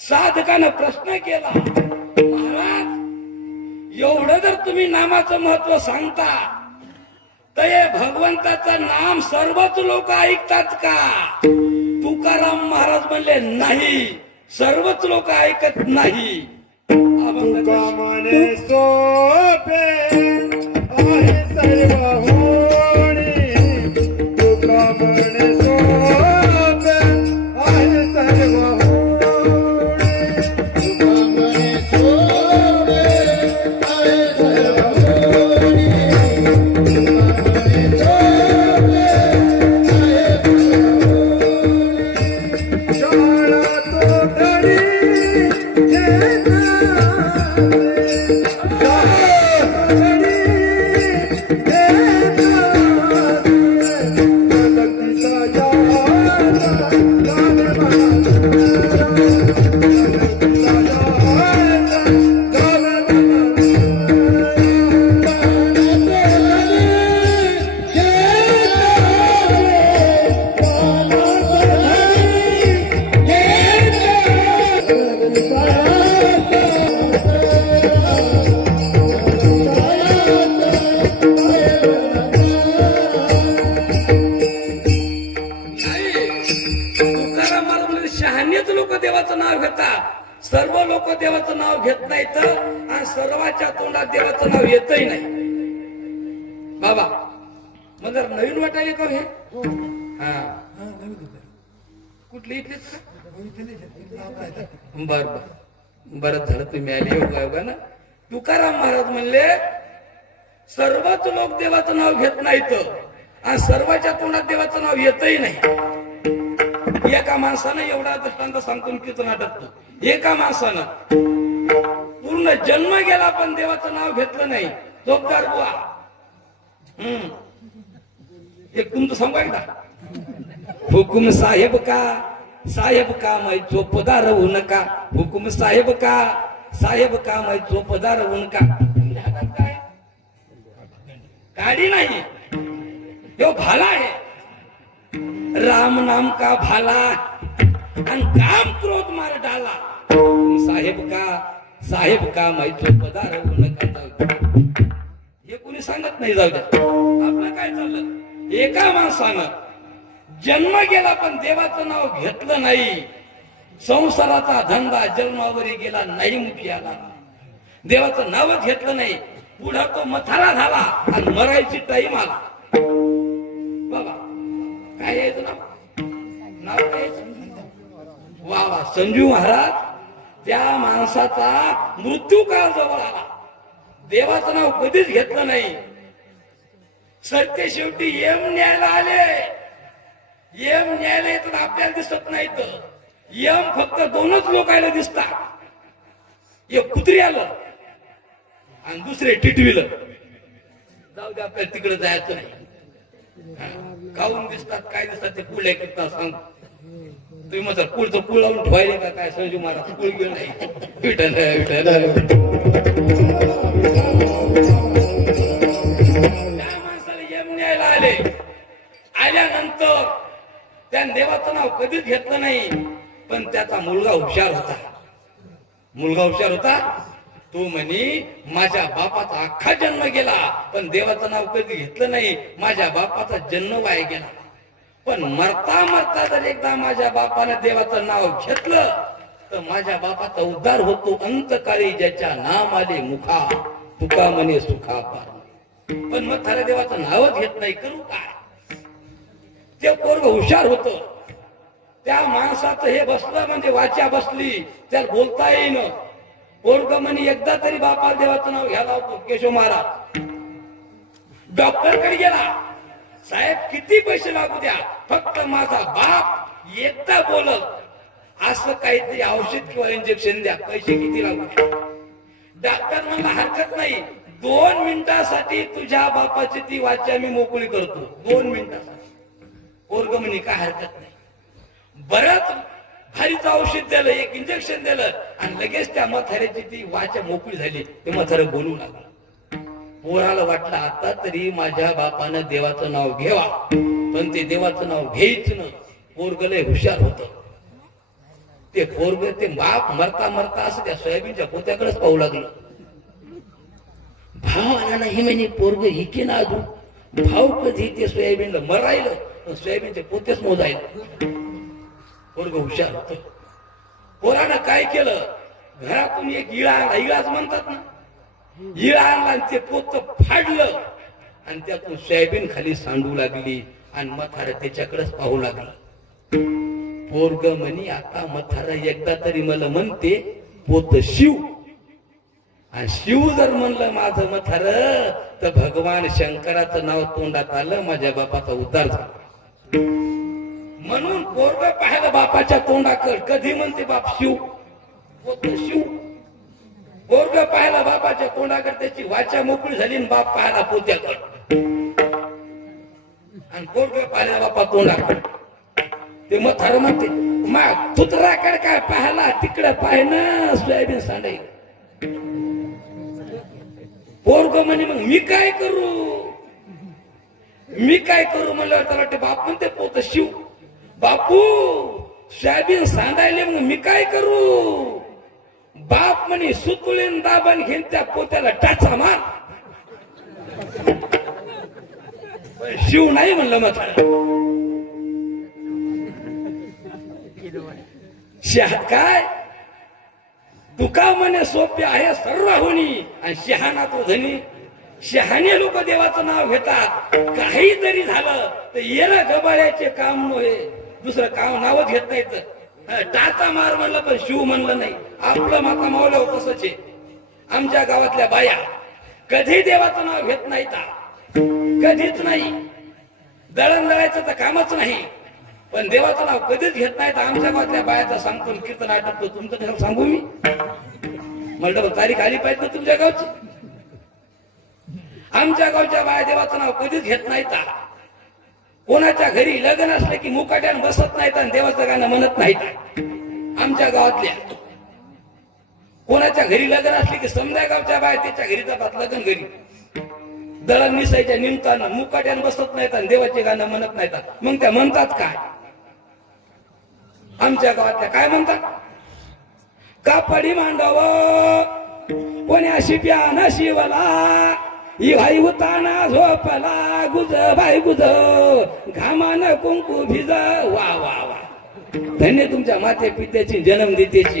साधकानं प्रश्न केला, महाराज एवढं जर तुम्ही नामाचं महत्व सांगता तर हे भगवंताचं नाम सर्वच लोक ऐकतात का? तुकाराम महाराज म्हणले नाही, सर्वच लोक ऐकत नाही. तुका म्हणे सोपे आहे सर्व होणे, तुका म्हणे सोपे आहे सर्व होणे, तुका म्हणे सोपे आहे सर्व होणे, तुका म्हणे सोपे आहे सर्व होणे. शाळा तो धडी सर्व लोक देवाचं नाव घेत नाहीत आणि सर्वांच्या तोंडात देवाचं नाव येतही नाही. बाबा मग जर नवीन वाटायला का हे? हा, कुठली इथलीच का? बर बर, बरंच झालं तुम्ही आले योगा ना. तुकाराम महाराज म्हणले सर्वच लोक देवाचं नाव घेत नाहीत आणि सर्वांच्या तोंडात देवाचं नाव येतही नाही. एका माणसानं एवढा दृष्टांत सांगतो कीर्तन आटपतो. एका माणसानं पूर्ण जन्म गेला पण देवाचं नाव घेतलं नाही. चोपदार बुवा, एक तुमचं सांगा एकदा. हुकुम साहेब का, साहेब का मै चोपदार होऊ नका. हुकुम साहेब का, साहेब का मै चोपदार होऊ नका. काय गाडी नाही, यो भाला आहे. राम नाम का भाला आणि काम क्रोध मार डाला. साहेब का मै चोपदार होऊ नका. हे कोणी सांगत नाही. जाऊ द्या, आपलं काय चाललं. एका माणसानं जन्म गेला पण देवाचं नाव घेतलं नाही. संसाराचा धंदा जन्मावरी गेला नाही. मुखी आला, देवाचं नावच घेतलं नाही. पुढा तो मथारा झाला आणि मरायची टाईम आला. बाबा काय यायचं नाव काय यायचं? वा वा, संजू महाराज, त्या माणसाचा मृत्यू काळ जवळ आला. देवाचं नाव कधीच घेतलं नाही. सत्य शेवटी यम न्यायला आले. यम न्यायला येतात आपल्याला दिसत नाहीत. यम फक्त दोनच लोकायला दिसतात. एक कुत्री आलं आणि दुसरे टिटविलं. जाऊ दे, आपल्याला तिकडे जायचं नाही. काऊन दिसतात काय दिसतात ते पुढे किती सांग. तुम्ही म्हणता पुढचं पुळ लावून ठेवायले का काय? संजू महाराज पुळ घेऊन नाही. विठ्ठल विठ्ठल. त्या माणसाला यम न्यायला आले. नाव कधीच घेतलं नाही, पण त्याचा मुलगा हुशार होता. मुलगा हुशार होता. तो म्हणे माझ्या बापाचा अख्खा जन्म गेला, पण देवाचं नाव कधी घेतलं नाही. माझ्या बापाचा जन्म वाया गेला, पण मरता मरता जर एकदा माझ्या बापानं देवाचं नाव घेतलं तर माझ्या बापाचा उद्धार होतो. अंतकाळी ज्याच्या नाम आले मुखा, तुका म्हणे सुखा पार. पण मग खरं देवाचं नावच घेत नाही, करू काय? ते पोरग हुशार होत. त्या माणसाचं हे बसलं म्हणजे वाचा बसली, त्याला बोलता येईन. पोरग म्हणे एकदा तरी बापा देवाचं नाव घ्यायला होतो. केशव महाराज डॉक्टरकडे गेला. साहेब किती पैसे लागू द्या, फक्त माझा बाप एकदा बोलल असं काहीतरी औषध किंवा इंजेक्शन द्या, पैसे किती लागू द्या. डॉक्टर म्हणला हरकत नाही, 2 मिनिटासाठी तुझ्या बापाची ती वाचा मी मोकळी करतो. 2 मिनिटासाठी. पोरग म्हणे काय हरकत नाही. बरंच भारीचं औषध दिलं, एक इंजेक्शन दिलं आणि लगेच त्या म्हाताऱ्याची ती वाचा मोकळी झाली. ते म्हातारं बोलू लागलं. पोराला वाटलं आता तरी माझ्या बापानं देवाचं नाव घ्यावा, पण ते देवाचं नाव घ्यायच न. पोरग लय हुशार होत. ते पोरग ते बाप मरता मरता असं त्या सोयाबीनच्या पोत्याकडेच पाहू लागलं. भाव आला नाही म्हणे पोरग हिके ना अजून. भाव कधी ते सोयाबीनला मरायलं, सोयाबीनचे पोतेच मोजायला. पोरग हुशार होत. पोरानं काय केलं, घरातून एक इळा आणला. इळाच म्हणतात ना. इळा आणला आणि ते पोत फाडलं आणि त्यातून सोयाबीन खाली सांडू लागली आणि म्हातारं त्याच्याकडेच पाहू लागलं. पोरग म्हणे आता म्हातारं एकदा तरी मला म्हणते पोत शिव, आणि शिव जर म्हणलं माझं म्हातारं तर भगवान शंकराचं नाव तोंडात आलं, माझ्या बापाचा उद्धार झाला. म्हणून पोरग पाहिलं बापाच्या तोंडाकडे. कधी म्हणते बाप शिव, पोत शिव. पोरग पाहिला बापाच्या तोंडाकडे, त्याची वाचा मोकळी झाली आणि बाप पाहिला पोत्याकडे. आणि पोरग पाहिला बापा तोंडाकडे. ते म्हातारं म्हणते मग तुतराकडे काय पाहिला, तिकडे पाहि ना सोयाबीन सांडाई. पोरग म्हणे मग मी काय करू, मी काय करू म्हणल्यावर त्याला वाटते बाप म्हणते पोत शिव. बापू सोयाबीन सांडायले, मग मी काय करू. बाप म्हणे सुतुळीन दाबण घेऊन त्या पोत्याला टाचा मार. शिव नाही म्हणलं म्हातारं. काय तुका म्हणे सोपे आहे सर्व होणी, आणि शहाणा तो धनी. शहाणे लोक देवाचं नाव घेतात. काही जरी झालं तर येणं गबाळ्याचे काम नव्हे, दुसरं काम नावच घेत नाहीत. टाचा मार म्हणलं पण शिव म्हणलं नाही. आपलं माता मावलं तसंच आहे. आमच्या गावातल्या बाया कधी देवाचं नाव घेत नाहीत, कधीच नाही. दळण दळायचं तर कामच नाही, पण देवाचं नाव कधीच घेत नाहीत. आमच्या गावातल्या बायाचा सांगतो, कीर्तन आटपतो. तुमचं घर सांगू मी, म्हणलं तारीख आली पाहिजे ना तुमच्या गावची. आमच्या गावच्या बाया देवाचं नाव कधीच घेत नाहीत. कोणाच्या घरी लग्न असलं की मुकाट्यान बसत नाहीत आणि देवाचं गाणं म्हणत नाहीत. आमच्या गावातल्या कोणाच्या घरी लग्न असले की समजा गावच्या बाया त्याच्या घरी जातात लग्न घरी. दळण निसायच्या निमताना मुकाट्यान बसत नाहीत आणि देवाचे गाणं म्हणत नाहीत. मग त्या म्हणतात काय, आमच्या गावातल्या काय म्हणतात, कापडी मांडव कोण्या शिप्यान शिवला, ही भाई उताना झोपला, गुज भाई गुज घामान कुंकू भिज. वा वा वा, धन्य तुमच्या माते पित्याची जन्म देतेची.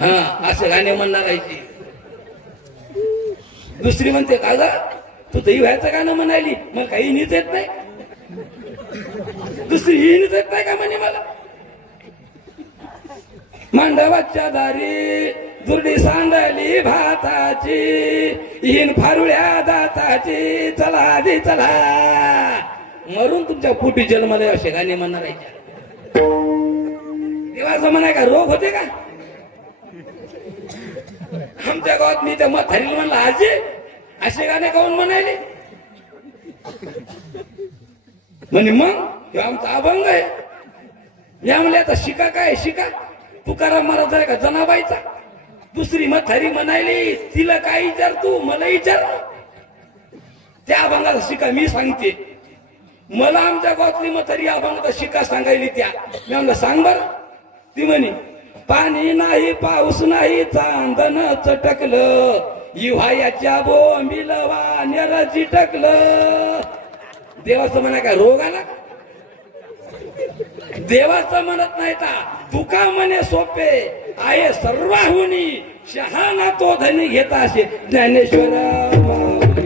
हा असे गाणे म्हणणारायची. दुसरी म्हणते का ग तू दही व्हायचं गाणं म्हणायली, मग काही नीच येत नाही. दुसरी ही नीच येत नाही का म्हणे मला. मांडवाच्या दारी दुर्डी सांडली भाताची, हिन फारुळ्या दाताची, चला आधी चला. मरून तुमच्या पोटी जन्माला असे गाणे म्हणणारायच्या. देवाचं म्हणाय का रोग होते का. आमच्या गावात मी त्या म्हातारीला म्हणलं आजी असे गाणे गाऊन म्हणायले. म्हणे मग हे आमचा अभंग आहे. या म्हणले आता शिका काय शिका. तुकाराम महाराज आहे का जनाबाईचा. दुसरी म्हातारी म्हणायली तिला काय विचार तू मला विचार. त्या अभंगाला शिका मी सांगते. मला आमच्या गावातली म्हातारी अभंग शिका सांगायली त्या. मी म्हणलं सांग बर. ती म्हणे पाणी नाही पाऊस नाही चांदन चटकलं इव्हायाच्या बोंबील वानेर चिटकलं. देवाचं म्हणा काय रोग आला. देवाचं म्हणत नाही का तुका म्हणे सोपे आहे सर्वाहुनी शहाणा तो धनी घेता असे ज्ञानेश्वर माऊली.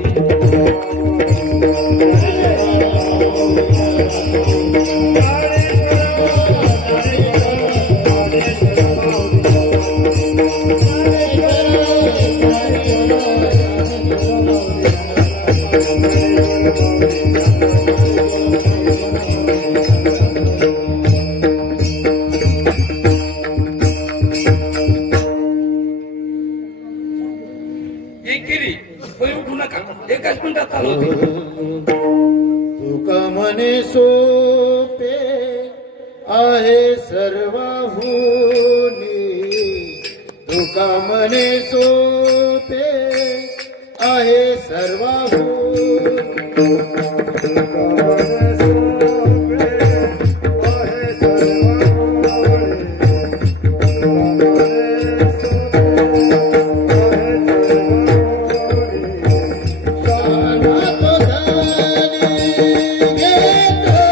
एकाच मिनिटात चालू होते. तुका म्हणे सोपे आहे सर्वाहुनी तुका म्हणे सोपे आहे सर्वाहुनी तुका म्हणे सोपे आहे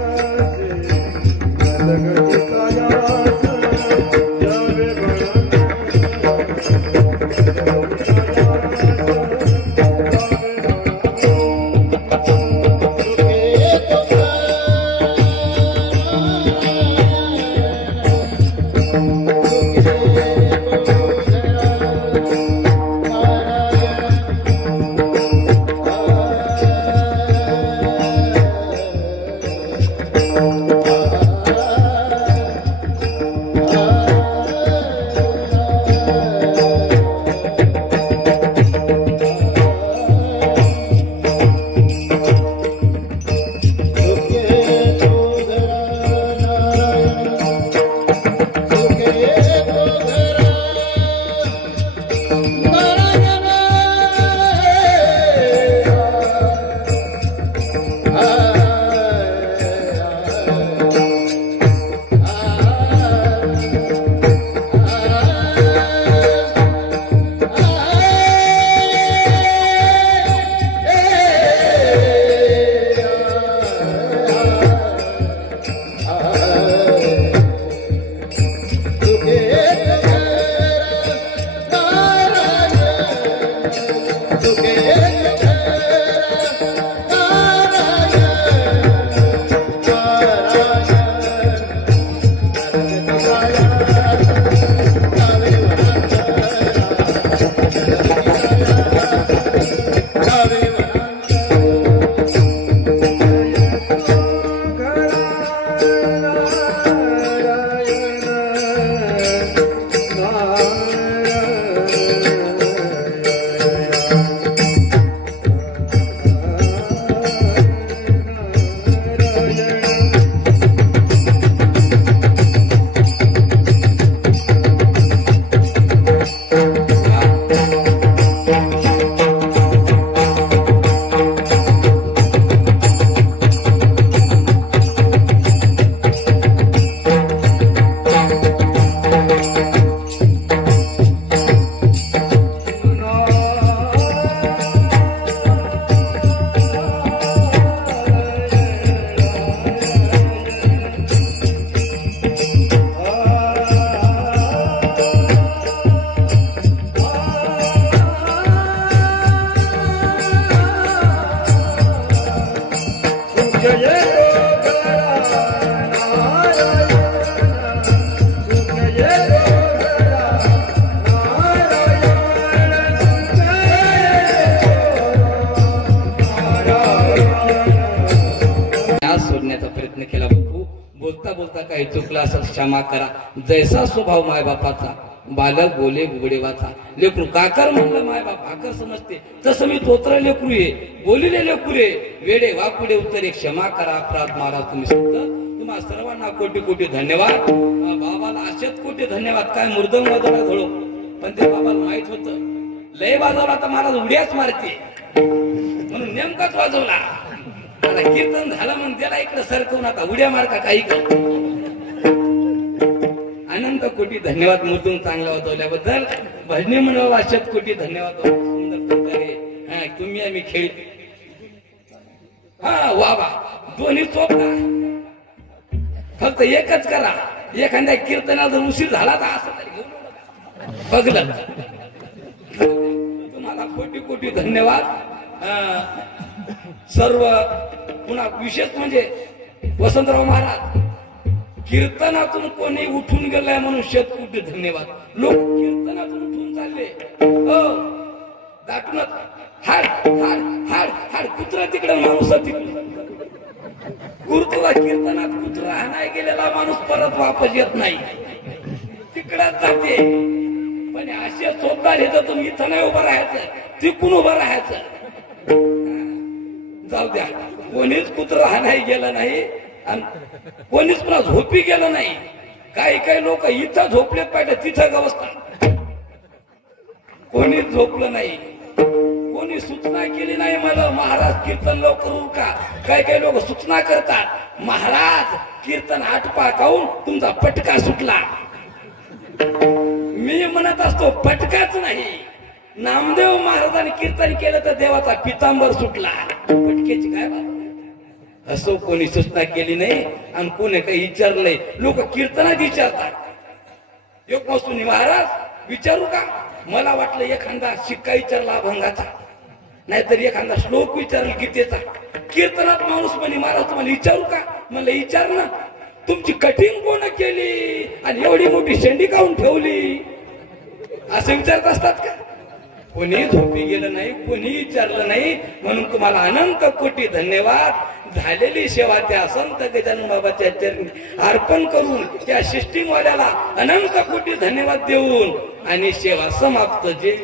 सर्वाहुनी Thank you. क्षमा करा. जैसा स्वभाव मायबापाचा बालक बोले बुगडे वाचा. लेकरू काकर म्हणलं मायबाप भाकर समजते, तसं मी तोत्र लेकरू ये बोलिले लेकरू ये वेडे वाकुडे उत्तरे क्षमा करा. अपराध महाराज तुम्ही सांगता. तुम्हाला सर्वांना कोटी कोटी धन्यवाद. बाबाला असेच कोटी धन्यवाद. काय मुर्दंग वाजवला धोळो, पण ते बाबाला माहित होतं लय वाजवला तर महाराज उड्याच मारते, म्हणून नेमकाच वाजवला. आता कीर्तन झालं म्हणून त्याला इकडे सरकवून आता उड्या मार का काही कर. अनंत कोटी धन्यवाद मुर्दून चांगला वाजवल्याबद्दल. भजनी म्हणून अशात कोटी धन्यवाद. सुंदर प्रकारे तुम्ही आम्ही खेळ. हा वा वा दोन्ही चोपडा. फक्त एकच करा, एखाद्या कीर्तनाला जर उशीर झाला तर असं तरी घेऊन बघलं. तुम्हाला कोटी कोटी धन्यवाद. सर्व पुन्हा विशेष म्हणजे वसंतराव महाराज कीर्तनातून कोणी उठून गेलाय म्हणून शतकोटी धन्यवाद. लोक कीर्तनातून उठून चालले दाटूनच हाड हाड हाड हाड कुत्रा तिकडे माणूस तिकडे. गुरुत्वा कीर्तनात कुत्रा हाणाय गेलेला माणूस परत वापस येत नाही, तिकडच जाते. पण असे स्वतः येतं तुम्ही इथं नाही उभं राहायचं, तिकून उभं राहायचं. जाऊ द्या, कोणीच कुत्र हाणाय गेलं नाही आणि कोणीच पुन्हा झोपी गेलं नाही. काही काही लोक इथं झोपले पाहिजे तिथं गवसतात. कोणीच झोपलं नाही, कोणी सूचना केली नाही मला महाराज कीर्तन लवकर उरका. काही काही लोक सूचना करतात महाराज कीर्तन आटपा काऊन तुमचा पटका सुटला. मी म्हणत असतो पटकाच नाही, नामदेव महाराजांनी कीर्तन केलं तर देवाचा पितांबर सुटला. पटकेची काय बात. असं कोणी सूचना केली नाही आणि कोणी काही विचारलंय. लोक कीर्तनात विचारतात. एक वस्तू महाराज विचारू का. मला वाटलं एखादा शिक्का विचारला अभंगाचा, नाहीतर एखादा श्लोक विचारला गीतेचा. कीर्तनात माणूस म्हणे महाराज तुम्हाला विचारू का. मला विचार ना, तुमची कटिंग कोण केली आणि एवढी मोठी शेंडी काऊन ठेवली असं विचारत असतात का. कोणी झोपी गेलं नाही, कोणी विचारलं नाही. म्हणून तुम्हाला अनंत कोटी धन्यवाद. झालेली सेवा त्या संत गजानन बाबाच्या चरणी अर्पण करून त्या सिस्टीमवाल्याला अनंत कोटी धन्यवाद देऊन आणि सेवा समाप्त. जे